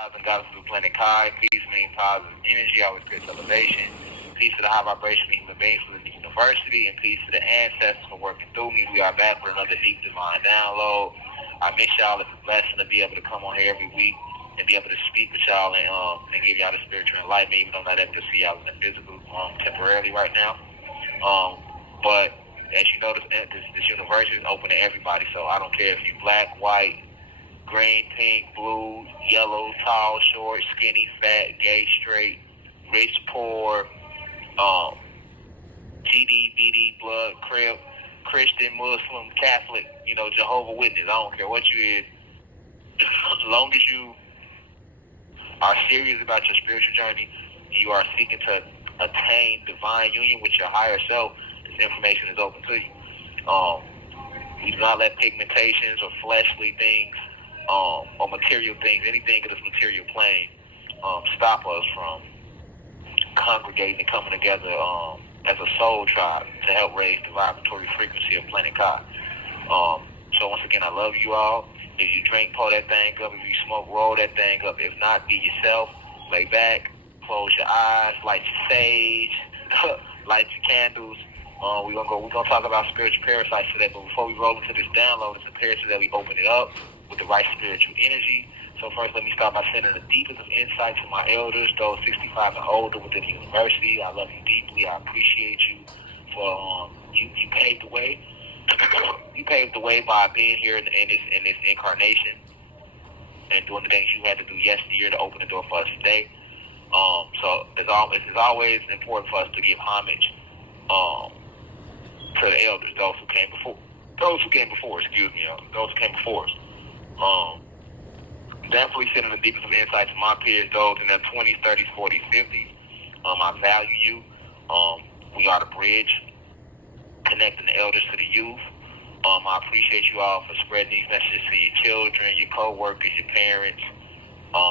gods and goddesses of planet Kai. Peace meaning positive energy, always creates elevation. Peace to the high vibration of human beings within the university, and peace to the ancestors for working through me. We are back with another deep divine download. I miss y'all. It's a blessing to be able to come on here every week and be able to speak with y'all and give y'all the spiritual enlightenment, even though I'm not able to see y'all in the physical temporarily right now. But as you know, this university is open to everybody, so I don't care if you black, white, green, pink, blue, yellow, tall, short, skinny, fat, gay, straight, rich, poor, GD, BD, blood, crib, Christian, Muslim, Catholic, Jehovah's Witness. I don't care what you is. As long as you are serious about your spiritual journey, you are seeking to attain divine union with your higher self, this information is open to you. We do not let pigmentations or fleshly things or material things, anything of this material plane, stop us from congregating and coming together as a soul tribe to help raise the vibratory frequency of planet Kai. So once again, I love you all. If you drink, pull that thing up. If you smoke, roll that thing up. If not, be yourself. Lay back, close your eyes, light your sage, light your candles. We're gonna talk about spiritual parasites today, but before we roll into this download, it's imperative that we open it up with the right spiritual energy. So first, let me start by sending the deepest of insight to my elders, those 65 and older within the university. I love you deeply. I appreciate you for you paved the way. You paved the way by being here in this incarnation and doing the things you had to do yesteryear to open the door for us today. So it's always important for us to give homage to the elders, those who came before us. Definitely sending the deepest of insight to my peers, those in their 20s, 30s, 40s, 50s. I value you. We are the bridge connecting the elders to the youth. I appreciate you all for spreading these messages to your children, your co-workers, your parents.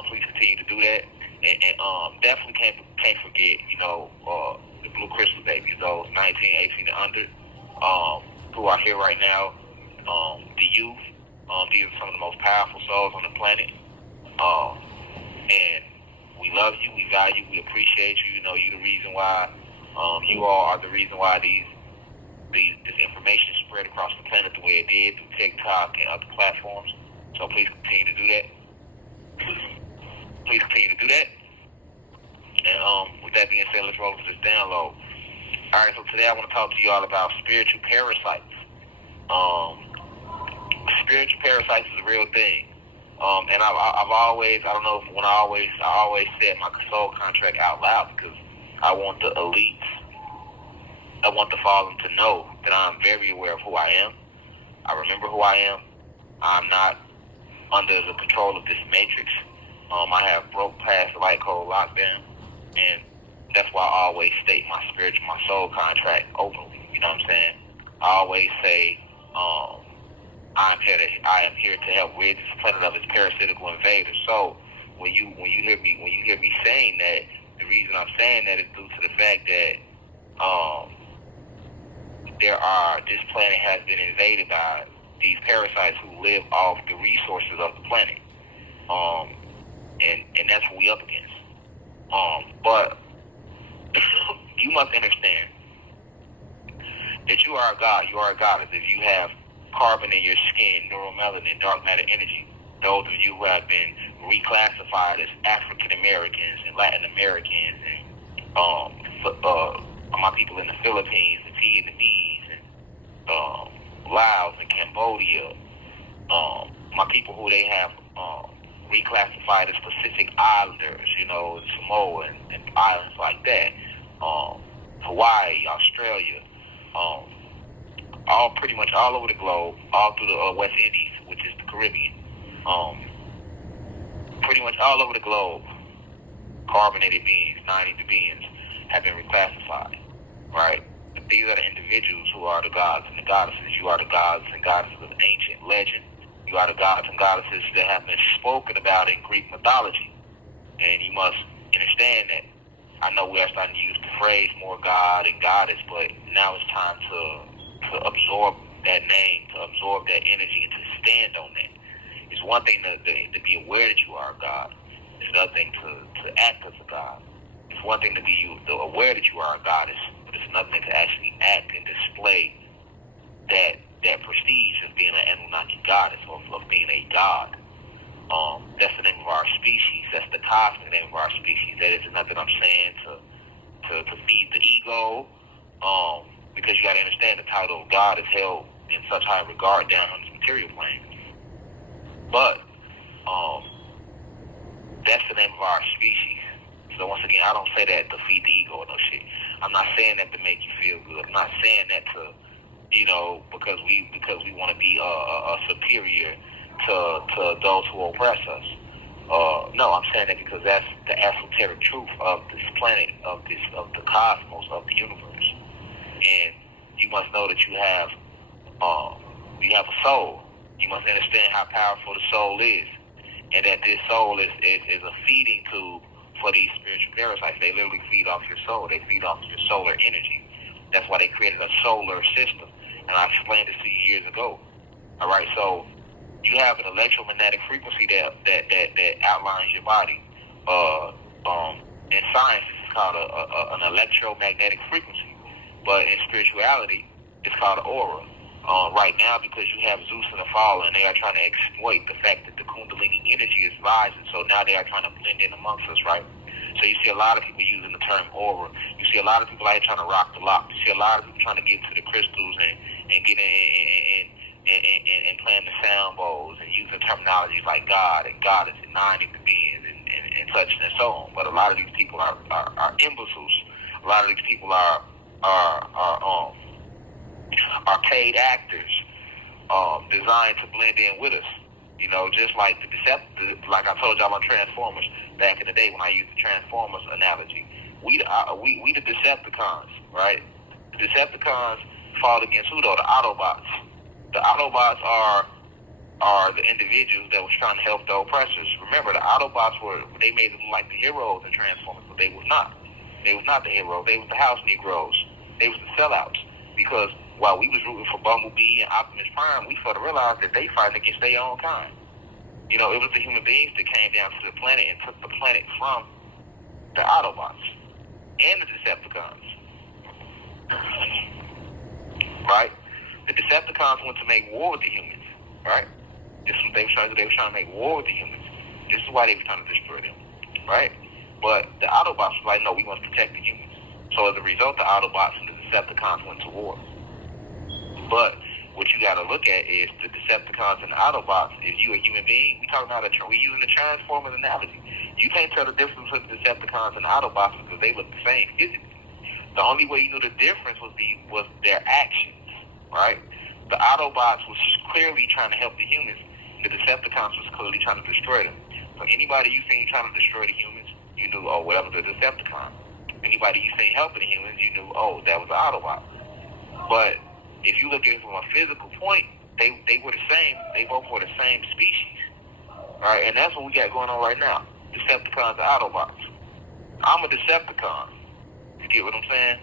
Please continue to do that. And definitely can't forget, the Blue Crystal babies, those 19, 18 and under, who are here right now. The youth. These are some of the most powerful souls on the planet. And we love you, we value you, we appreciate you. You're the reason why, you all are the reason why this information spread across the planet the way it did through TikTok and other platforms. So please continue to do that. And with that being said, let's roll into this download. All right, so today I want to talk to you all about spiritual parasites. Spiritual parasites is a real thing. And I've always, I don't know if when I always said my soul contract out loud because I want the elites, I want the fallen to know that I'm very aware of who I am. I remember who I am. I'm not under the control of this matrix. I have broke past the light code lockdown, and that's why I always state my soul contract openly. You know what I'm saying? I always say, I am here to help rid this planet of its parasitical invaders. So when you hear me saying that, the reason I'm saying that is due to the fact that this planet has been invaded by these parasites who live off the resources of the planet. And that's what we up against. But you must understand that you are a god. You are a goddess. If you have carbon in your skin, neuromelanin, dark matter energy, those of you who have been reclassified as African Americans and Latin Americans and my people in the Philippines, the Vietnamese, and Laos and Cambodia, my people who they have reclassified as Pacific Islanders, Samoa and islands like that, Hawaii, Australia, pretty much all over the globe, all through the West Indies, which is the Caribbean, pretty much all over the globe, carbonated beings, 90 beings, have been reclassified, right? These are the individuals who are the gods and the goddesses. You are the gods and goddesses of ancient legend. You are the gods and goddesses that have been spoken about in Greek mythology. And you must understand that. I know we are starting to use the phrase more God and goddess, but now it's time to absorb that name, to absorb that energy, and to stand on that. It's one thing to be aware that you are a God. It's It's nothing to act as a god. It's one thing to be aware that you are a goddess, but it's nothing to actually act and display that prestige of being an Anunnaki goddess, of being a god. That's the name of our species. That's the cosmic name of our species. That is nothing I'm saying to feed the ego, because you got to understand the title of God is held in such high regard down on this material plane. But that's the name of our species. So once again, I don't say that to feed the ego or no shit. I'm not saying that to make you feel good. I'm not saying that to, because we want to be superior to those who oppress us. No, I'm saying that because that's the esoteric truth of this planet, of the cosmos, of the universe. And you must know that you have a soul. You must understand how powerful the soul is, and that this soul is a feeding tube for these spiritual parasites. They literally feed off your soul. They feed off your solar energy. That's why they created a solar system. And I explained this to you years ago. All right, so you have an electromagnetic frequency that outlines your body. In science, it's called an electromagnetic frequency, but in spirituality, it's called an aura. Right now, because you have Zeus and the Fallen, they are trying to exploit the fact that the Kundalini energy is rising, so now they are trying to blend in amongst us, right? So you see a lot of people using the term aura. You see a lot of people out here trying to rock the lock. You see a lot of people trying to get to the crystals and get in and playing the sound bowls and using terminologies like God and goddess and non-human beings and such and so on. But a lot of these people are imbeciles. A lot of these people are paid actors, designed to blend in with us. Just like like I told y'all on Transformers back in the day when I used the Transformers analogy. We the Decepticons, right? The Decepticons fought against who though? The Autobots. The Autobots are the individuals that was trying to help the oppressors. Remember, the Autobots they made them like the heroes in Transformers, but they was not. They was not the heroes. They was the house Negroes. They was the sellouts. Because while we was rooting for Bumblebee and Optimus Prime, we sort of realized that they fighting against their own kind. It was the human beings that came down to the planet and took the planet from the Autobots and the Decepticons. Right? The Decepticons went to make war with the humans. Right? This is what they were trying to do. They were trying to make war with the humans. This is why they were trying to destroy them. Right? But the Autobots were like, no, we must protect the humans. So as a result, the Autobots and the Decepticons went to war. But what you got to look at is the Decepticons and the Autobots. If you a human being, we using the Transformers analogy. You can't tell the difference between the Decepticons and the Autobots because they look the same physically. The only way you knew the difference was their actions, right? The Autobots was clearly trying to help the humans. The Decepticons was clearly trying to destroy them. So anybody you seen trying to destroy the humans, you knew, oh, well, that was the Decepticon. Anybody you seen helping the humans, you knew, oh, that was the Autobot. But if you look at it from a physical point, they were the same. They both were the same species, right? And that's what we got going on right now. Decepticons and Autobots. I'm a Decepticon. You get what I'm saying?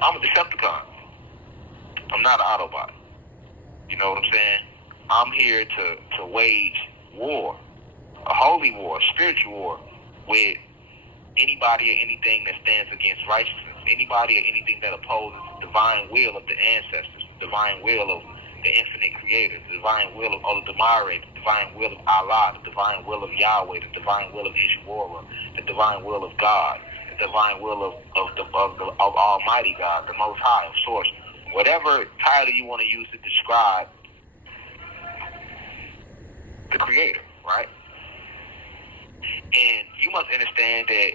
I'm a Decepticon. I'm not an Autobot. You know what I'm saying? I'm here to wage war, a holy war, a spiritual war with anybody or anything that stands against righteousness. Anybody or anything that opposes the divine will of the ancestors, the divine will of the infinite creator, the divine will of Olodumare, the divine will of Allah, the divine will of Yahweh, the divine will of Ishwara, the divine will of God, the divine will of Almighty God, the Most High, of Source. Whatever title you want to use to describe the creator, right? And you must understand that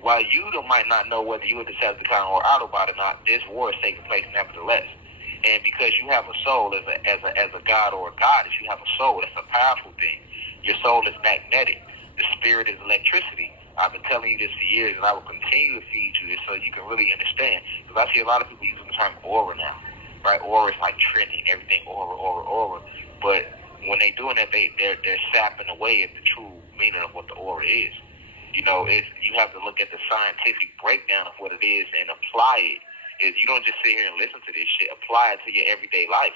while you might not know whether you're a Decepticon or Autobot or not, this war is taking place nevertheless. And because you have a soul as a god or a goddess, you have a soul. That's a powerful thing. Your soul is magnetic. The spirit is electricity. I've been telling you this for years, and I will continue to feed you this so you can really understand. Because I see a lot of people using the term aura now, right? Aura is like trending, everything aura. But when they're doing that, they're sapping away at the true meaning of what the aura is. You have to look at the scientific breakdown of what it is and apply it. You don't just sit here and listen to this shit. Apply it to your everyday life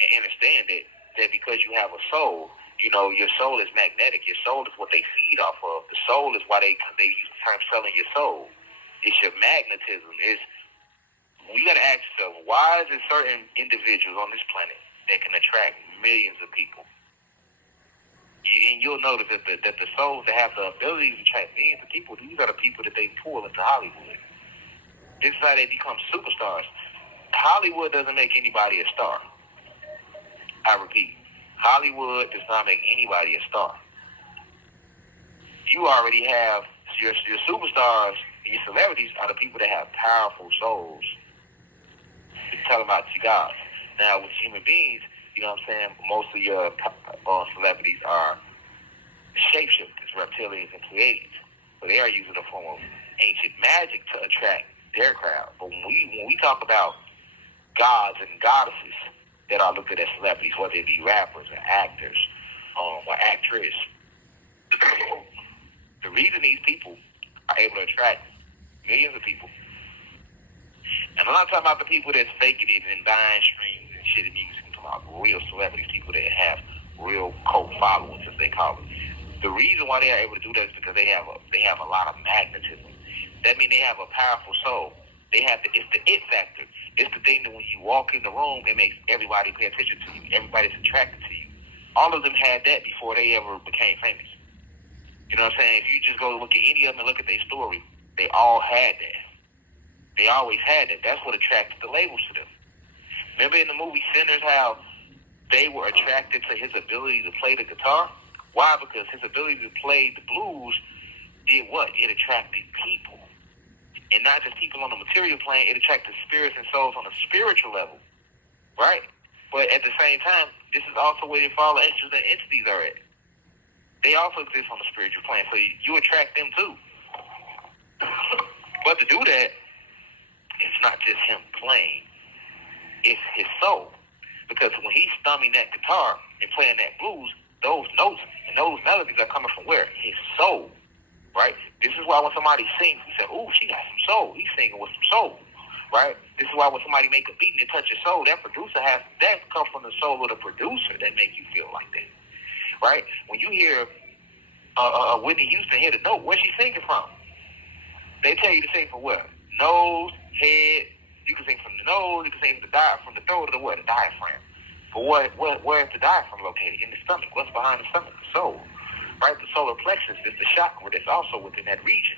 and understand that because you have a soul Your soul is magnetic. Your soul is what they feed off of. The soul is why they use the term selling your soul. It's your magnetism. You got to ask yourself, why is there certain individuals on this planet that can attract millions of people? And you'll notice that the souls that have the ability to attract millions of people, these are the people that they pull into Hollywood. This is how they become superstars. Hollywood doesn't make anybody a star. I repeat, Hollywood does not make anybody a star. You already have your superstars and your celebrities are the people that have powerful souls. You're talking about your gods. Now, with human beings, you know what I'm saying, most of your celebrities are shapeshifters, reptilians, and Pleiadians. So they are using a form of ancient magic to attract their crowd. But when we talk about gods and goddesses that are looked at as celebrities, whether it be rappers or actors or actresses, the reason these people are able to attract millions of people, and I'm not talking about the people that's faking it and buying streams and shit and music, I'm talking about real celebrities, people that have real cult followers, as they call it. The reason why they are able to do that is because they have a lot of magnetism. That means they have a powerful soul. It's the it factor. It's the thing that when you walk in the room, it makes everybody pay attention to you. Everybody's attracted to you. All of them had that before they ever became famous. You know what I'm saying? If you just go look at any of them and look at their story, they all had that. They always had that. That's what attracted the labels to them. Remember in the movie Sinners how they were attracted to his ability to play the guitar? Why? Because his ability to play the blues did what? It attracted people. And not just people on the material plane, it attracted spirits and souls on a spiritual level. Right? But at the same time, this is also where the fallen angels and entities are at. They also exist on the spiritual plane, so you attract them too. But to do that, it's not just him playing. It's his soul. Because when he's strumming that guitar and playing that blues, those notes and those melodies are coming from where? His soul. Right? This is why when somebody sings, you say, ooh, she got some soul. He's singing with some soul. Right? This is why when somebody make a beat and it touch your soul, that comes from the soul of the producer that make you feel like that. Right? When you hear Whitney Houston hit a note, where's she singing from? They tell you to sing from where? Nose, head. You can sing from the nose. You can sing from the throat to the what? The diaphragm. But where is the diaphragm located? In the stomach. What's behind the stomach? The soul. Right? The solar plexus is the chakra that's also within that region.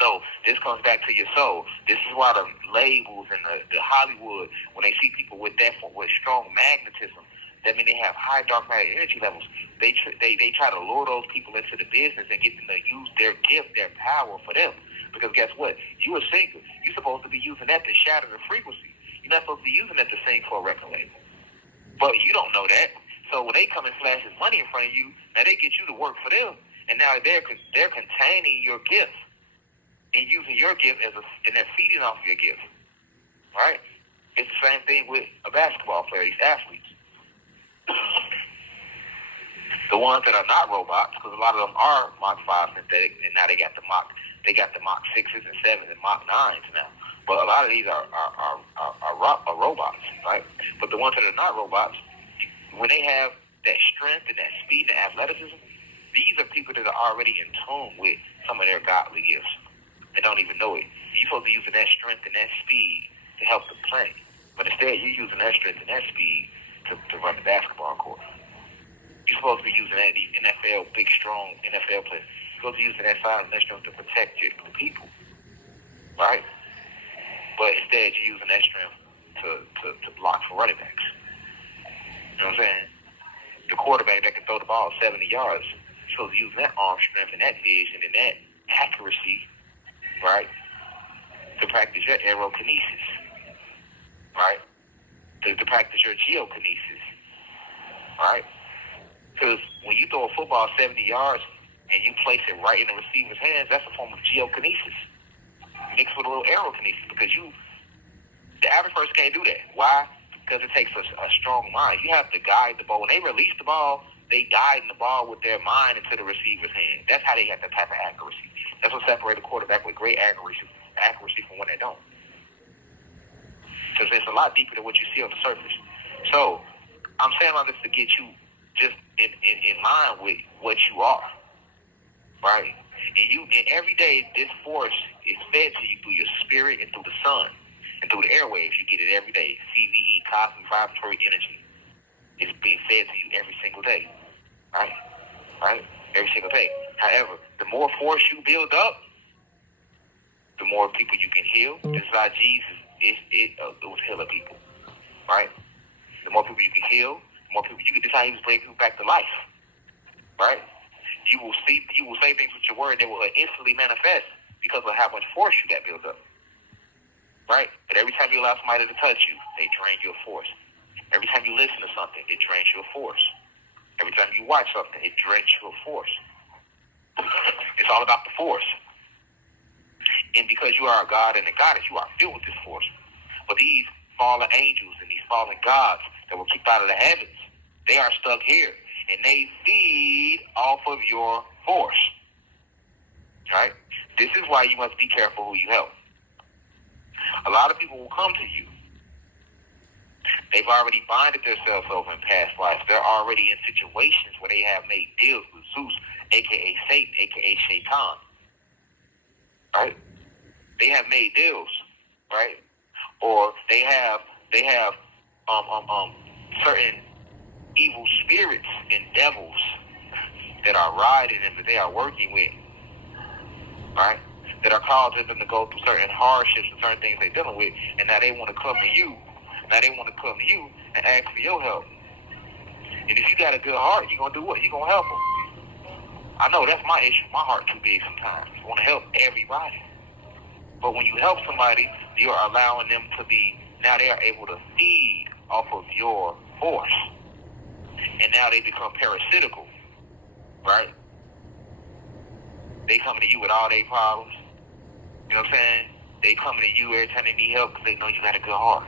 So this comes back to your soul. This is why the labels and the Hollywood, when they see people with strong magnetism, that means they have high dark matter energy levels. They try to lure those people into the business and get them to use their gift, their power for them. Because guess what? You're a singer. You're supposed to be using that to shatter the frequency. You're not supposed to be using that to sing for a record label. But you don't know that. So when they come and flash this money in front of you, now they get you to work for them, and now they're containing your gift and using your gift and they're feeding off your gift. Right? It's the same thing with a basketball player, these athletes. The ones that are not robots, because a lot of them are Mach 5 synthetic, and now they got the Mach 6s and 7s and Mach 9s now. But a lot of these are robots, right? But the ones that are not robots, when they have that strength and that speed and athleticism, these are people that are already in tune with some of their godly gifts. They don't even know it. You're supposed to be using that strength and that speed to help them play. But instead, you're using that strength and that speed to run the basketball court. You're supposed to be using that NFL, big, strong NFL players. You're supposed to be using that side and that strength to protect the people. Right? But instead, you're using that strength to block for running backs. You know what I'm saying? The quarterback that can throw the ball 70 yards, you're supposed to use that arm strength and that vision and that accuracy, right, to practice your aerokinesis, right, to practice your geokinesis, right? Because when you throw a football 70 yards and you place it right in the receiver's hands, that's a form of geokinesis mixed with a little aerokinesis, because the average person can't do that. Why? Because it takes a strong mind. You have to guide the ball. When they release the ball, they guide the ball with their mind into the receiver's hand. That's how they have that type of accuracy. That's what separates a quarterback with great accuracy from when they don't. Because it's a lot deeper than what you see on the surface. So I'm saying all this to get you just in line with what you are, right? And every day this force is fed to you through your spirit and through the sun and through the airwaves. You get it every day. CVE, cosmic vibratory energy, is being fed to you every single day, right? Right? Every single day. However, the more force you build up, the more people you can heal. This is how Jesus was healing people, right? The more people you can heal, the more people you can. This is how he was bringing people back to life, right? You will say things with your word that will instantly manifest because of how much force you got built up, right? But every time you allow somebody to touch you, they drain your force. Every time you listen to something, it drains your force. Every time you watch something, it drains your force. It's all about the force. And because you are a God and a goddess, you are filled with this force. But these fallen angels and these fallen gods that were kicked out of the heavens, they are stuck here. And they feed off of your force. Right? This is why you must be careful who you help. A lot of people will come to you. They've already binded themselves over in past lives. They're already in situations where they have made deals with Zeus, a.k.a. Satan, a.k.a. Shaitan. Right? They have made deals, right? Or they have certain evil spirits and devils that are riding them, that they are working with, right? That are causing them to go through certain hardships and certain things they're dealing with, and now they want to come to you. Now they want to come to you and ask for your help. And if you got a good heart, you're going to do what? You're going to help them. I know that's my issue. My heart too big sometimes. I want to help everybody. But when you help somebody, you are allowing them to be, now they are able to feed off of your force. And now they become parasitical, right? They coming to you with all their problems. You know what I'm saying? They coming to you every time they need help because they know you got a good heart.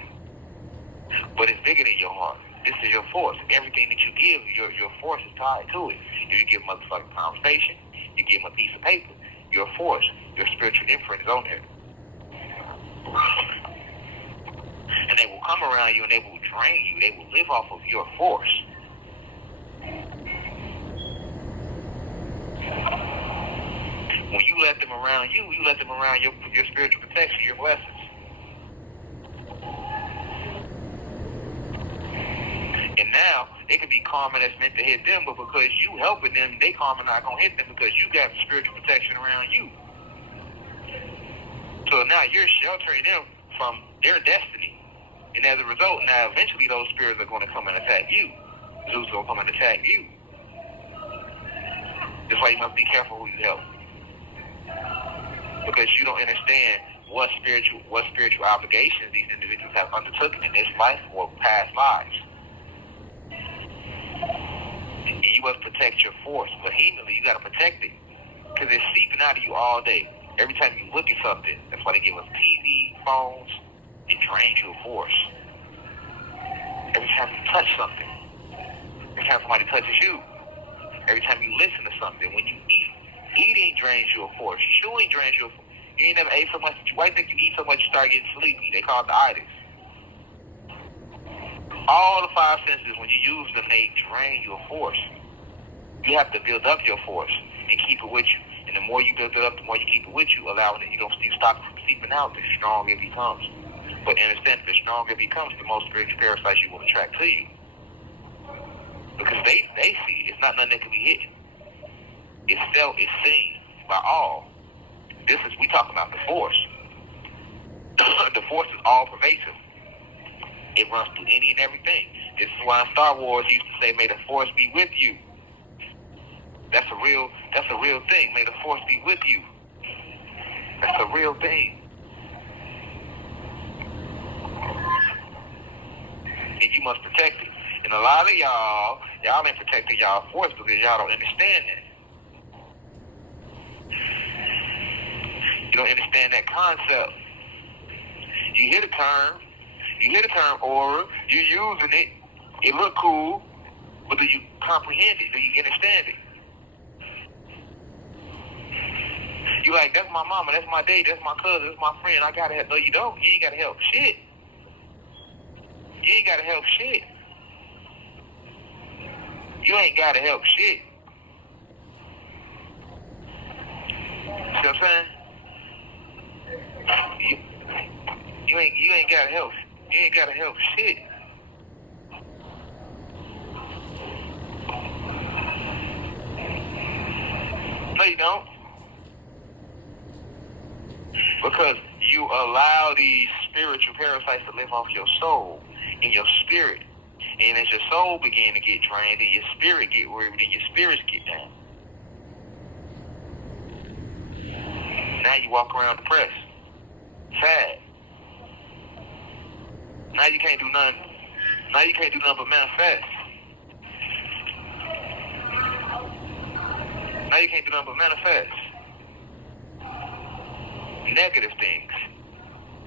But it's bigger than your heart. This is your force. Everything that you give, your force is tied to it. If you give them a motherfucking conversation, you give them a piece of paper, your force, your spiritual imprint is on there. And they will come around you and they will drain you. They will live off of your force. When you let them around you let them around your spiritual protection, your blessings. And now, it could be karma that's meant to hit them, but because you helping them, they karma not going to hit them because you got spiritual protection around you. So now you're sheltering them from their destiny. And as a result, now eventually those spirits are going to come and attack you. Zeus is going to come and attack you. That's why you must be careful who you help. Because you don't understand what spiritual obligations these individuals have undertaken in this life or past lives. And you must protect your force. Vehemently, you got to protect it. Because it's seeping out of you all day. Every time you look at something, that's why they give us TV, phones, it drains your force. Every time you touch something, every time somebody touches you, every time you listen to something, when you eat, eating drains your force. Chewing drains your force. You ain't never ate so much. Why think you eat so much you start getting sleepy? They call it the itis. All the five senses, when you use them, they drain your force. You have to build up your force and keep it with you. And the more you build it up, the more you keep it with you, allowing it, you don't stop from seeping out, the stronger it becomes. But understand, the stronger it becomes, the most spiritual parasites you will attract to you. Because they see it. It's not nothing that can be hidden. It's felt, it's seen by all. We talking about the force. The force is all pervasive. It runs through any and everything. This is why in Star Wars he used to say, "May the force be with you." That's a real thing. May the force be with you. That's a real thing. And you must protect it. And a lot of y'all ain't protecting y'all force because y'all don't understand that. You don't understand that concept. You hear the term aura, you're using it, it look cool, but do you comprehend it? Do you understand it? You like, that's my mama, that's my daddy, that's my cousin, that's my friend, I gotta help. No, you don't. You ain't gotta help shit. You ain't gotta help shit. You ain't gotta help shit. See what I'm saying? You ain't gotta help. You ain't gotta help shit. No, you don't. Because you allow these spiritual parasites to live off your soul and your spirit. And as your soul begin to get drained and your spirit get worried and your spirits get down. Now you walk around depressed, sad. Now you can't do nothing. Now you can't do nothing but manifest. Now you can't do nothing but manifest. Negative things,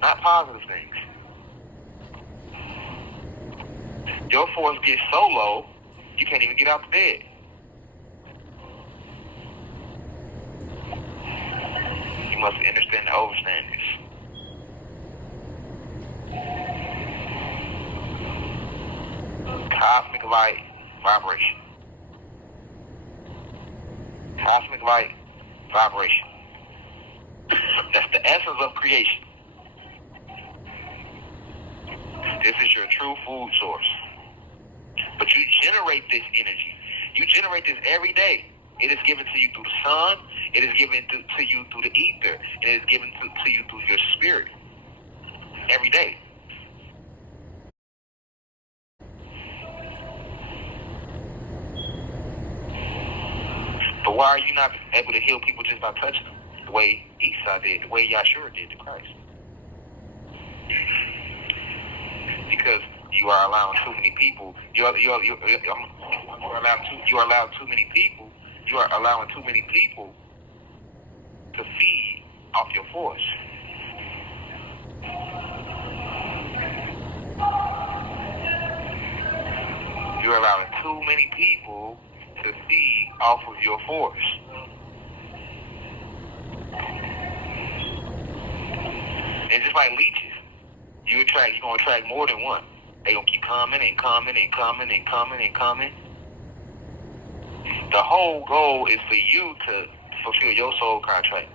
not positive things. Your force gets so low, you can't even get out the bed. You must understand and overstand this. Cosmic light vibration. Cosmic light vibration. That's the essence of creation. This is your true food source. But you generate this energy. You generate this every day. It is given to you through the sun. It is given to you through the ether. It is given to you through your spirit. Every day. But why are you not able to heal people just by touching them? The way Esau did, the way Yahshua did to Christ. Because you are allowing too many people. You are allowing too many people. You are allowing too many people to feed off your force. You're allowing too many people to feed off of your force. And just like leeches, you're gonna attract more than one. They're gonna keep coming and coming and coming and coming and coming. The whole goal is for you to fulfill your soul contract.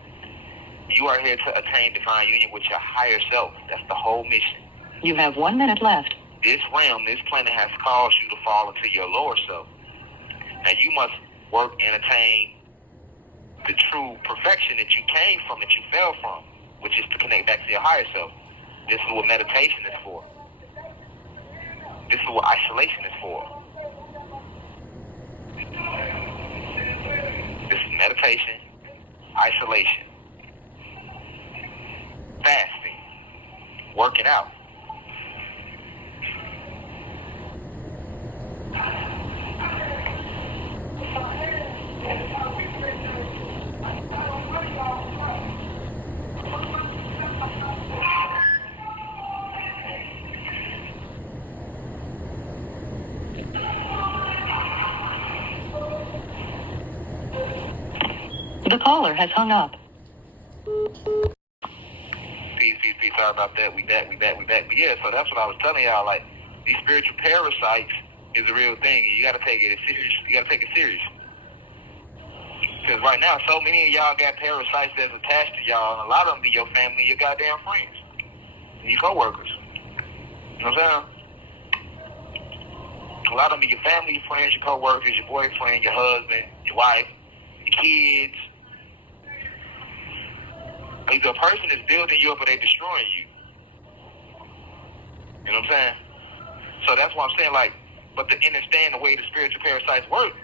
You are here to attain divine union with your higher self. That's the whole mission. You have 1 minute left. This realm, this planet has caused you to fall into your lower self. Now you must work and attain the true perfection that you came from, that you fell from, which is to connect back to your higher self. This is what meditation is for. This is what isolation is for. This is meditation, isolation, fasting, working out. The caller has hung up. Peace. Sorry about that. We back. But yeah, so that's what I was telling y'all. Like, these spiritual parasites is a real thing. And you got to take it serious. You got to take it serious. Because right now, so many of y'all got parasites that's attached to y'all. And a lot of them be your family and your goddamn friends. And your co-workers. You know what I'm saying? A lot of them be your family, your friends, your co-workers, your boyfriend, your husband, your wife, your kids. If a person is building you up, but they're destroying you. You know what I'm saying? So that's why I'm saying, like, but to understand the way the spiritual parasites work,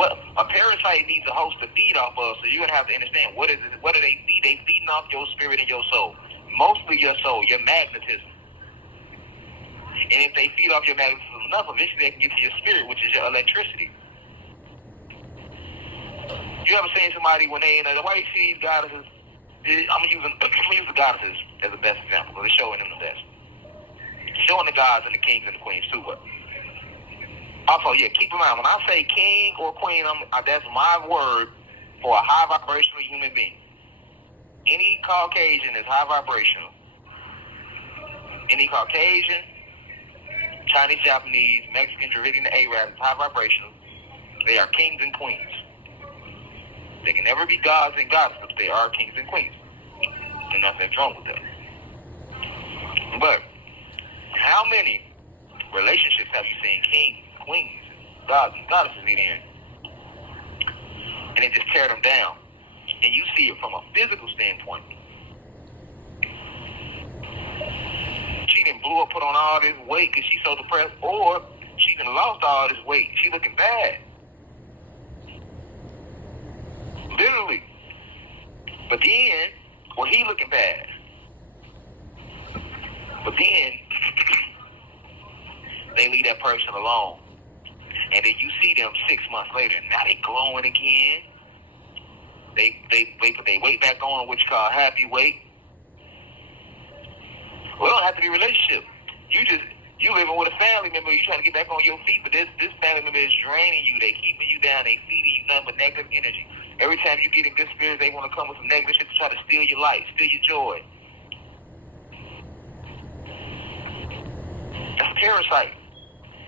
a parasite needs a host to feed off of, so you're going to have to understand what do they feed? They feeding off your spirit and your soul. Mostly your soul, your magnetism. And if they feed off your magnetism enough, eventually they can get to your spirit, which is your electricity. You ever seen somebody when they, the way you see these goddesses, I'm gonna use the goddesses as the best example. They're showing them the best. Showing the gods and the kings and the queens too. But also, yeah, keep in mind, when I say king or queen, that's my word for a high vibrational human being. Any Caucasian is high vibrational. Any Caucasian, Chinese, Japanese, Mexican, Dravidian, Arab is high vibrational. They are kings and queens. They can never be gods and goddesses, but they are kings and queens. And nothing's wrong with that. But how many relationships have you seen kings, queens, gods, and goddesses get in? And they just tear them down. And you see it from a physical standpoint. She done blew up, put on all this weight because she's so depressed, or she done lost all this weight. She looking bad. Literally. But then, well, he looking bad. But then, they leave that person alone. And then you see them 6 months later, now they glowing again. They put their weight back on, which you call happy weight. Well, it don't have to be a relationship. You living with a family member, you trying to get back on your feet, but this family member is draining you. They keeping you down. They feeding you nothing but negative energy. Every time you get in good spirits, they want to come with some negative shit to try to steal your life, steal your joy. That's a parasite.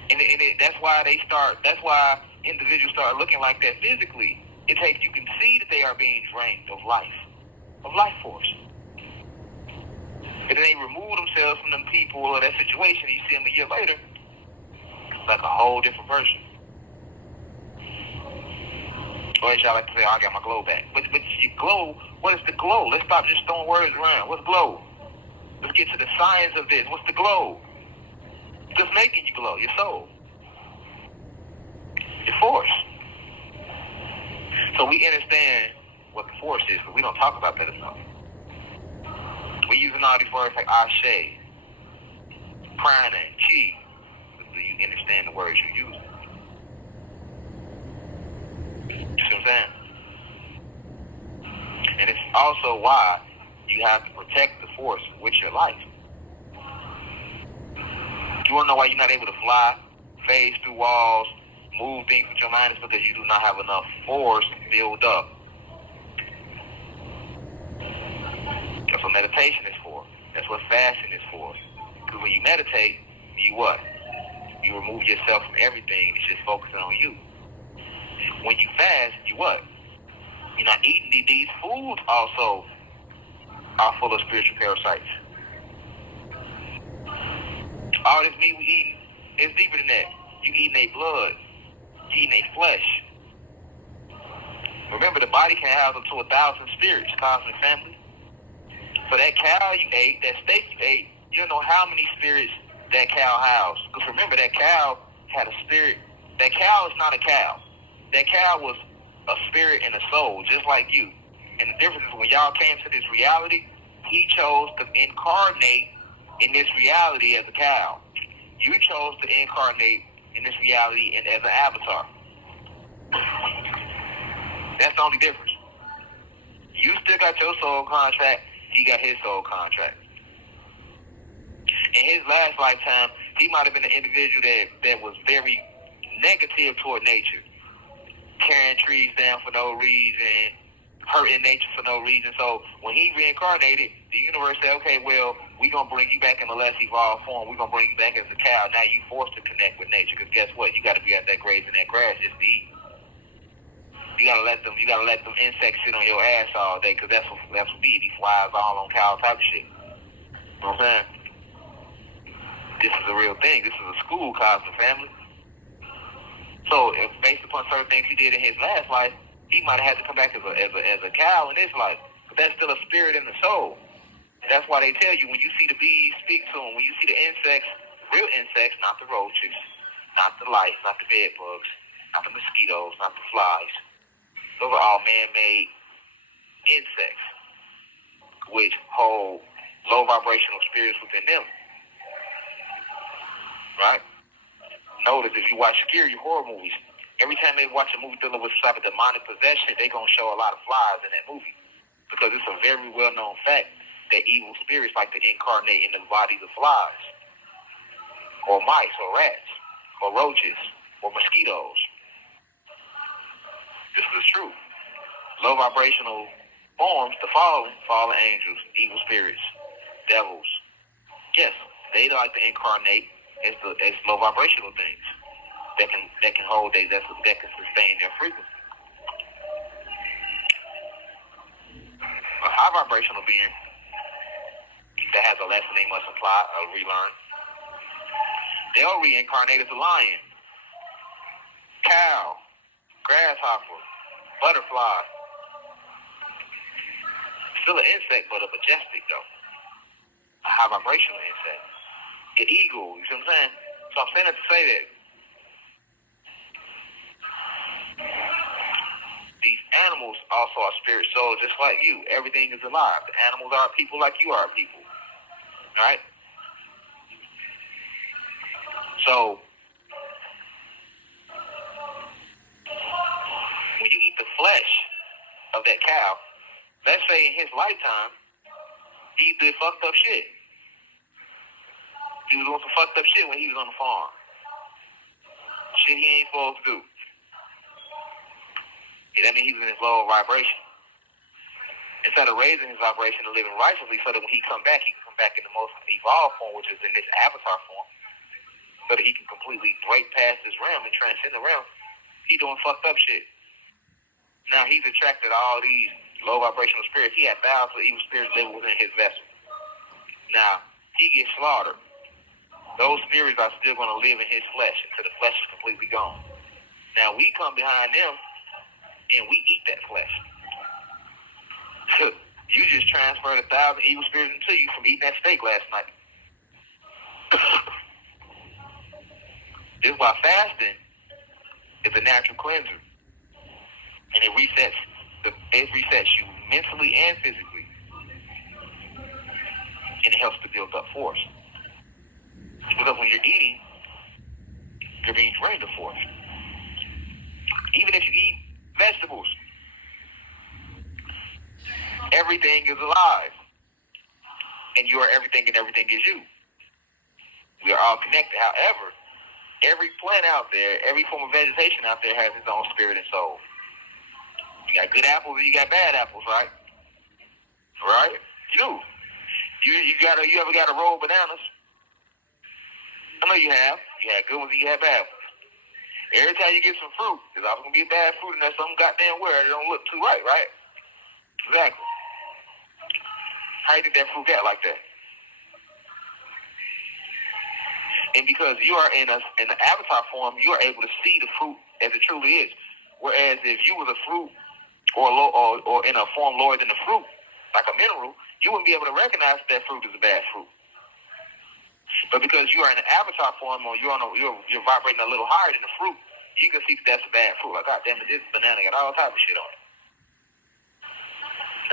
And that's why individuals start looking like that physically. You can see that they are being drained of life force. And then they remove themselves from them people or that situation, and you see them a year later, like a whole different person. Or as y'all like to say, I got my glow back. But your glow, what is the glow? Let's stop just throwing words around. What's glow? Let's get to the science of this. What's the glow? Just making you glow, your soul. Your force. So we understand what the force is, but we don't talk about that enough. We're using all these words like ashe, prana, and chi. Do you understand the words you use? You see what I'm saying? And it's also why you have to protect the force with your life. You want to know why you're not able to fly, phase through walls, move things with your mind? It's because you do not have enough force to build up. That's what meditation is for. That's what fasting is for. Because when you meditate, you what? You remove yourself from everything. It's just focusing on you. When you fast, you what? You're not eating these foods also are full of spiritual parasites. All this meat we eating is deeper than that. You eating their blood. You eating their flesh. Remember, the body can have up to 1,000 spirits, cosmic family. So that cow you ate, that steak you ate, you don't know how many spirits that cow housed. Because remember, that cow had a spirit. That cow is not a cow. That cow was a spirit and a soul, just like you. And the difference is when y'all came to this reality, he chose to incarnate in this reality as a cow. You chose to incarnate in this reality and as an avatar. That's the only difference. You still got your soul contract. He got his soul contract. In his last lifetime, he might have been an individual that was very negative toward nature. Tearing trees down for no reason, hurting nature for no reason. So when he reincarnated, the universe said, okay, well, we're going to bring you back in a less evolved form. We're going to bring you back as a cow. Now you forced to connect with nature, because guess what? You got to be out there grazing that grass just to eat. You gotta let them insects sit on your ass all day, because that's what be. These flies all on cow type of shit. You know what I'm saying? This is a real thing. This is a school, cosmic family. So, if based upon certain things he did in his last life, he might have had to come back as a cow in this life. But that's still a spirit and a soul. That's why they tell you when you see the bees, speak to them. When you see the insects, real insects, not the roaches, not the lice, not the bed bugs, not the mosquitoes, not the flies. Those are all man-made insects, which hold low vibrational spirits within them. Right? Notice if you watch scary horror movies, every time they watch a movie dealing with some type of demonic possession, they're going to show a lot of flies in that movie. Because it's a very well-known fact that evil spirits like to incarnate in the bodies of flies, or mice, or rats, or roaches, or mosquitoes. This is true. Low vibrational forms, the fallen angels, evil spirits, devils. Yes, they like to incarnate as low vibrational things. that can hold that can sustain their frequency. A high vibrational being that has a lesson they must apply or relearn. They'll reincarnate as a lion, cow, grasshopper, butterfly. Still an insect, but a majestic though. A high vibrational insect. An eagle, you see what I'm saying? So I'm saying that to say that these animals also are spirit souls just like you. Everything is alive. The animals are people like you are people. Right? So when you eat the flesh of that cow, let's say in his lifetime, he did fucked up shit. He was doing some fucked up shit when he was on the farm. Shit he ain't supposed to do. That means he was in his lower vibration. Instead of raising his vibration and living righteously so that when he come back, he can come back in the most evolved form, which is in this avatar form, so that he can completely break past this realm and transcend the realm. He doing fucked up shit. Now he's attracted all these low vibrational spirits. He had thousands of evil spirits living within his vessel. Now, he gets slaughtered. Those spirits are still going to live in his flesh until the flesh is completely gone. Now, we come behind them and we eat that flesh. You just transferred 1,000 evil spirits into you from eating that steak last night. This is why fasting is a natural cleanser. And it resets you mentally and physically. And it helps to build up force. Because when you're eating, you're being drained of force. Even if you eat vegetables, everything is alive. And you are everything and everything is you. We are all connected. However, every plant out there, every form of vegetation out there has its own spirit and soul. You got good apples and you got bad apples, right? Right? You do. You ever got a roll of bananas? I know you have. You had good ones and you had bad ones. Every time you get some fruit, there's always going to be a bad fruit in there some goddamn where it don't look too right, right? Exactly. How you think that fruit got like that? And because you are in the avatar form, you are able to see the fruit as it truly is. Whereas if you was a fruit or in a form lower than the fruit, like a mineral, you wouldn't be able to recognize that fruit is a bad fruit. But because you are in an avatar form or you're vibrating a little higher than the fruit, you can see that that's a bad fruit. Like, God damn it, this banana got all type of shit on it.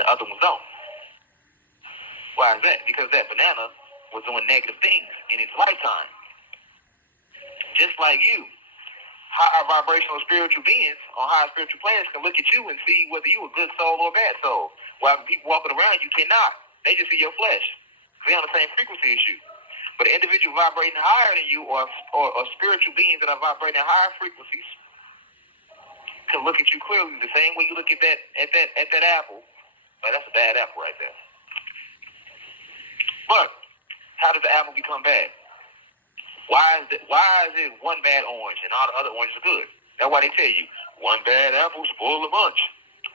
The other ones don't. Why is that? Because that banana was doing negative things in its lifetime. Just like you, higher vibrational spiritual beings on higher spiritual planes can look at you and see whether you a good soul or a bad soul. While people walking around you cannot. They just see your flesh. They're on the same frequency as you. But an individual vibrating higher than you or spiritual beings that are vibrating at higher frequencies can look at you clearly the same way you look at that apple. Well, that's a bad apple right there. But how does the apple become bad? Why is it one bad orange and all the other oranges are good? That's why they tell you one bad apple spoil a bunch.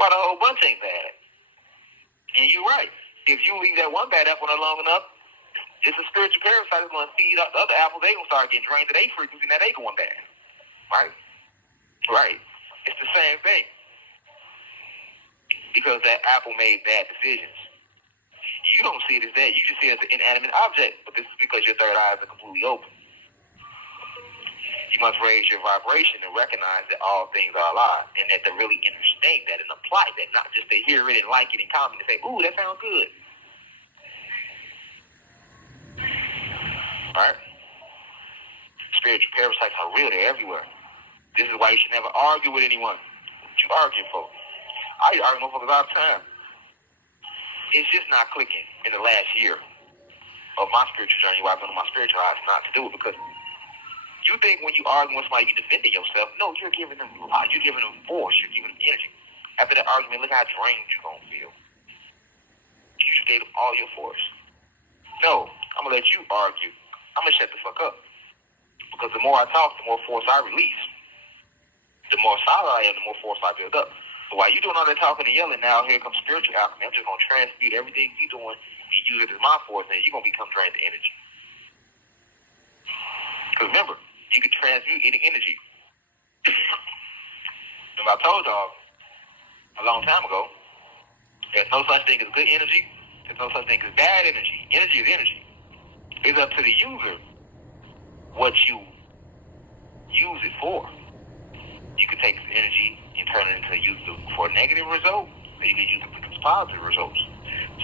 Why the whole bunch ain't bad? And you're right. If you leave that one bad apple not long enough, it's a spiritual parasite that's going to feed up the other apples. They're going to start getting drained to their frequency. Now they going bad. Right? Right. It's the same thing. Because that apple made bad decisions. You don't see it as that. You just see it as an inanimate object. But this is because your third eyes are completely open. You must raise your vibration and recognize that all things are alive. And that to really understand that and apply that. Not just to hear it and like it and comment and say, ooh, that sounds good. Right? Spiritual parasites are real. They're everywhere. This is why you should never argue with anyone. What you arguing for? I argue with motherfuckers all the time. It's just not clicking in the last year of my spiritual journey where I've been on my spiritual eyes not to do it because you think when you argue with somebody, you're defending yourself. No, you're giving them life. You're giving them force. You're giving them energy. After that argument, look how drained you're going to feel. You just gave them all your force. No, I'm going to let you argue. I'm going to shut the fuck up. Because the more I talk, the more force I release. The more solid I am, the more force I build up. So while you're doing all that talking and yelling, now here comes spiritual alchemy. I'm just going to transmute everything you're doing and use it as my force, and you're going to become drained of energy. Because remember, you can transmute any energy. Remember, I told y'all a long time ago, there's no such thing as good energy. There's no such thing as bad energy. Energy is energy. It's up to the user what you use it for. You can take this energy and turn it into use it for a negative result, or you can use it to produce positive results.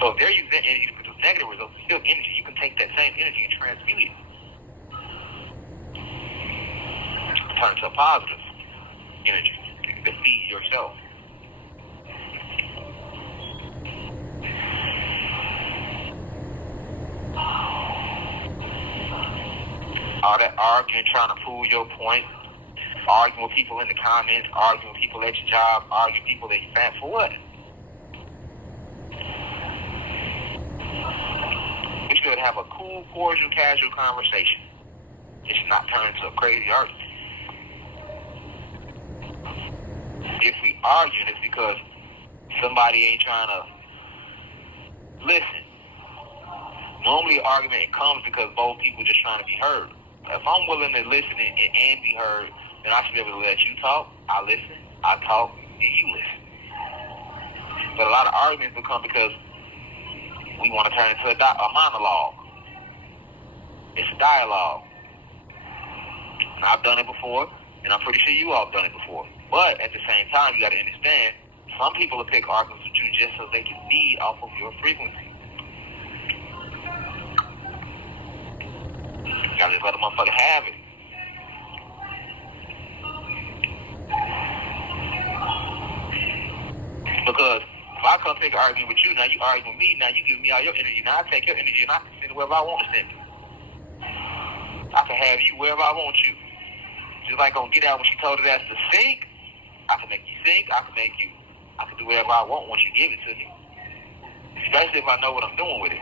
So if they're using that energy to produce negative results, it's still energy. You can take that same energy and transmute it, turn it to a positive energy to feed yourself. All that arguing, trying to prove your point, arguing with people in the comments, arguing with people at your job, arguing with people at your family, for what? We should have a cool, cordial, casual conversation. It should not turn into a crazy argument. If we argue, it's because somebody ain't trying to listen. Normally, argument comes because both people just trying to be heard. If I'm willing to listen and be heard, then I should be able to let you talk. I listen, I talk, and you listen. But a lot of arguments will come because we want to turn it into a monologue. It's a dialogue. And I've done it before, and I'm pretty sure you all have done it before. But at the same time, you got to understand, some people will pick arguments with you just so they can feed off of your frequency. You gotta just let the motherfucker have it. Because if I come take an argument with you, now you argue with me, now you give me all your energy, now I take your energy and I can send it wherever I want to send it. I can have you wherever I want you. Just like on Get Out when she told her that's to sink, I can make you sink, I can do whatever I want once you give it to me. Especially if I know what I'm doing with it.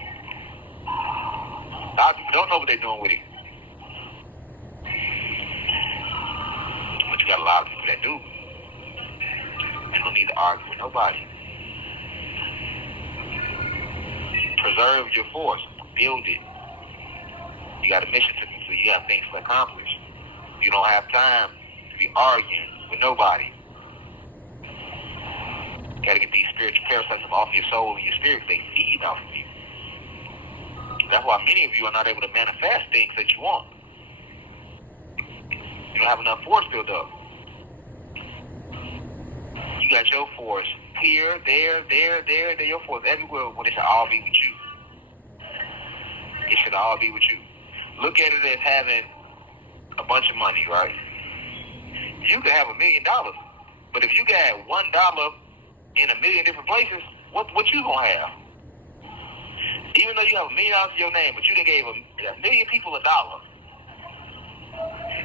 A lot of people don't know what they're doing with it. But you got a lot of people that do. And don't need to argue with nobody. Preserve your force. Build it. You got a mission to complete. You have things to accomplish. You don't have time to be arguing with nobody. You got to get these spiritual parasites off your soul and your spirit. They feed off of you. That's why many of you are not able to manifest things that you want. You don't have enough force built up. You got your force here, there, your force everywhere, but it should all be with you. It should all be with you. Look at it as having a bunch of money, right? You could have $1 million, but if you got $1 in a million different places, what you gonna have? Even though you have $1 million in your name, but you done gave a million people $1.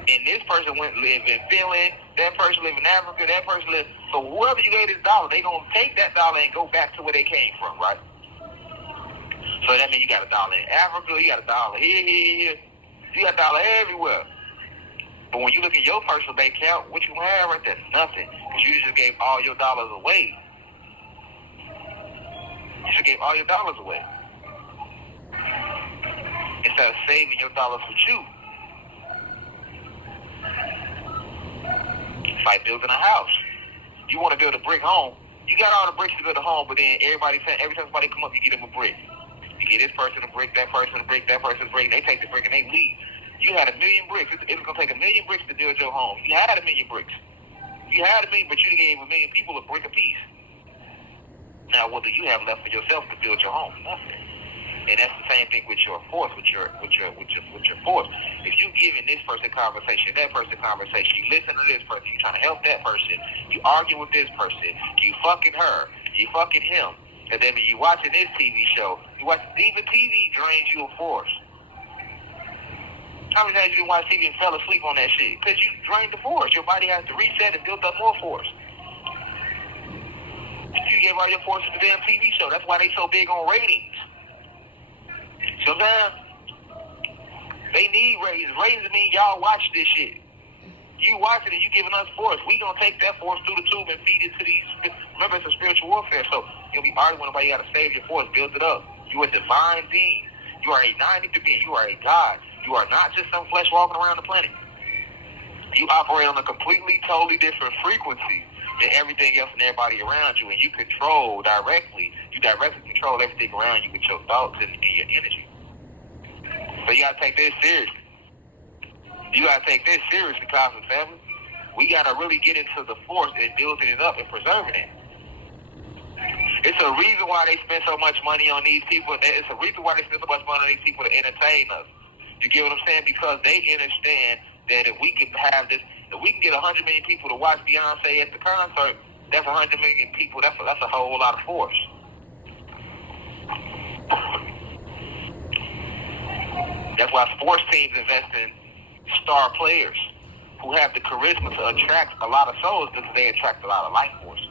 And this person went live in Finland, that person live in Africa, that person live. So whoever you gave this $1, they gonna take that $1 and go back to where they came from, right? So that means you got $1 in Africa, you got $1 here. You got $1 everywhere. But when you look at your personal bank account, what you have right there? Nothing. Because you just gave all your dollars away. You just gave all your dollars away. Instead of saving your dollars with you. It's like building a house. You want to build a brick home. You got all the bricks to build a home, but then every time somebody come up, you get them a brick. You get this person a brick, that person a brick, that person a brick. They take the brick and they leave. You had 1 million bricks. It's going to take 1 million bricks to build your home. You had 1 million bricks. You had 1 million, but you gave 1 million people a brick apiece. Now, what do you have left for yourself to build your home? Nothing. And that's the same thing with your force, with your force. If you giving this person conversation, that person conversation, you listen to this person, you trying to help that person, you argue with this person, you fucking her, you fucking him, and then when you watching this TV show, even TV drains you of force. How many times you didn't watch TV and fell asleep on that shit? Because you drained the force. Your body has to reset and build up more force. You gave all your force to the damn TV show. That's why they so big on ratings. Sometimes They need ratings. Ratings mean y'all watch this shit. You watch it and you giving us force. We gonna take that force through the tube and feed it to these. Remember, it's a spiritual warfare. So you'll be arguing about you gotta save your force, build it up. You a divine being. You are a non-human being. You are a God. You are not just some flesh walking around the planet. You operate on a completely, totally different frequency than everything else and everybody around you, and you control directly. You directly control everything around you with your thoughts and your energy. So you gotta take this seriously. You gotta take this seriously, Cosmic family. We gotta really get into the force and building it up and preserving it. It's a reason why they spend so much money on these people. It's a reason why they spend so much money on these people to entertain us. You get what I'm saying? Because they understand that if we can have this, if we can get 100 million people to watch Beyonce at the concert, that's 100 million people. That's a whole lot of force. That's why sports teams invest in star players who have the charisma to attract a lot of souls because they attract a lot of life force.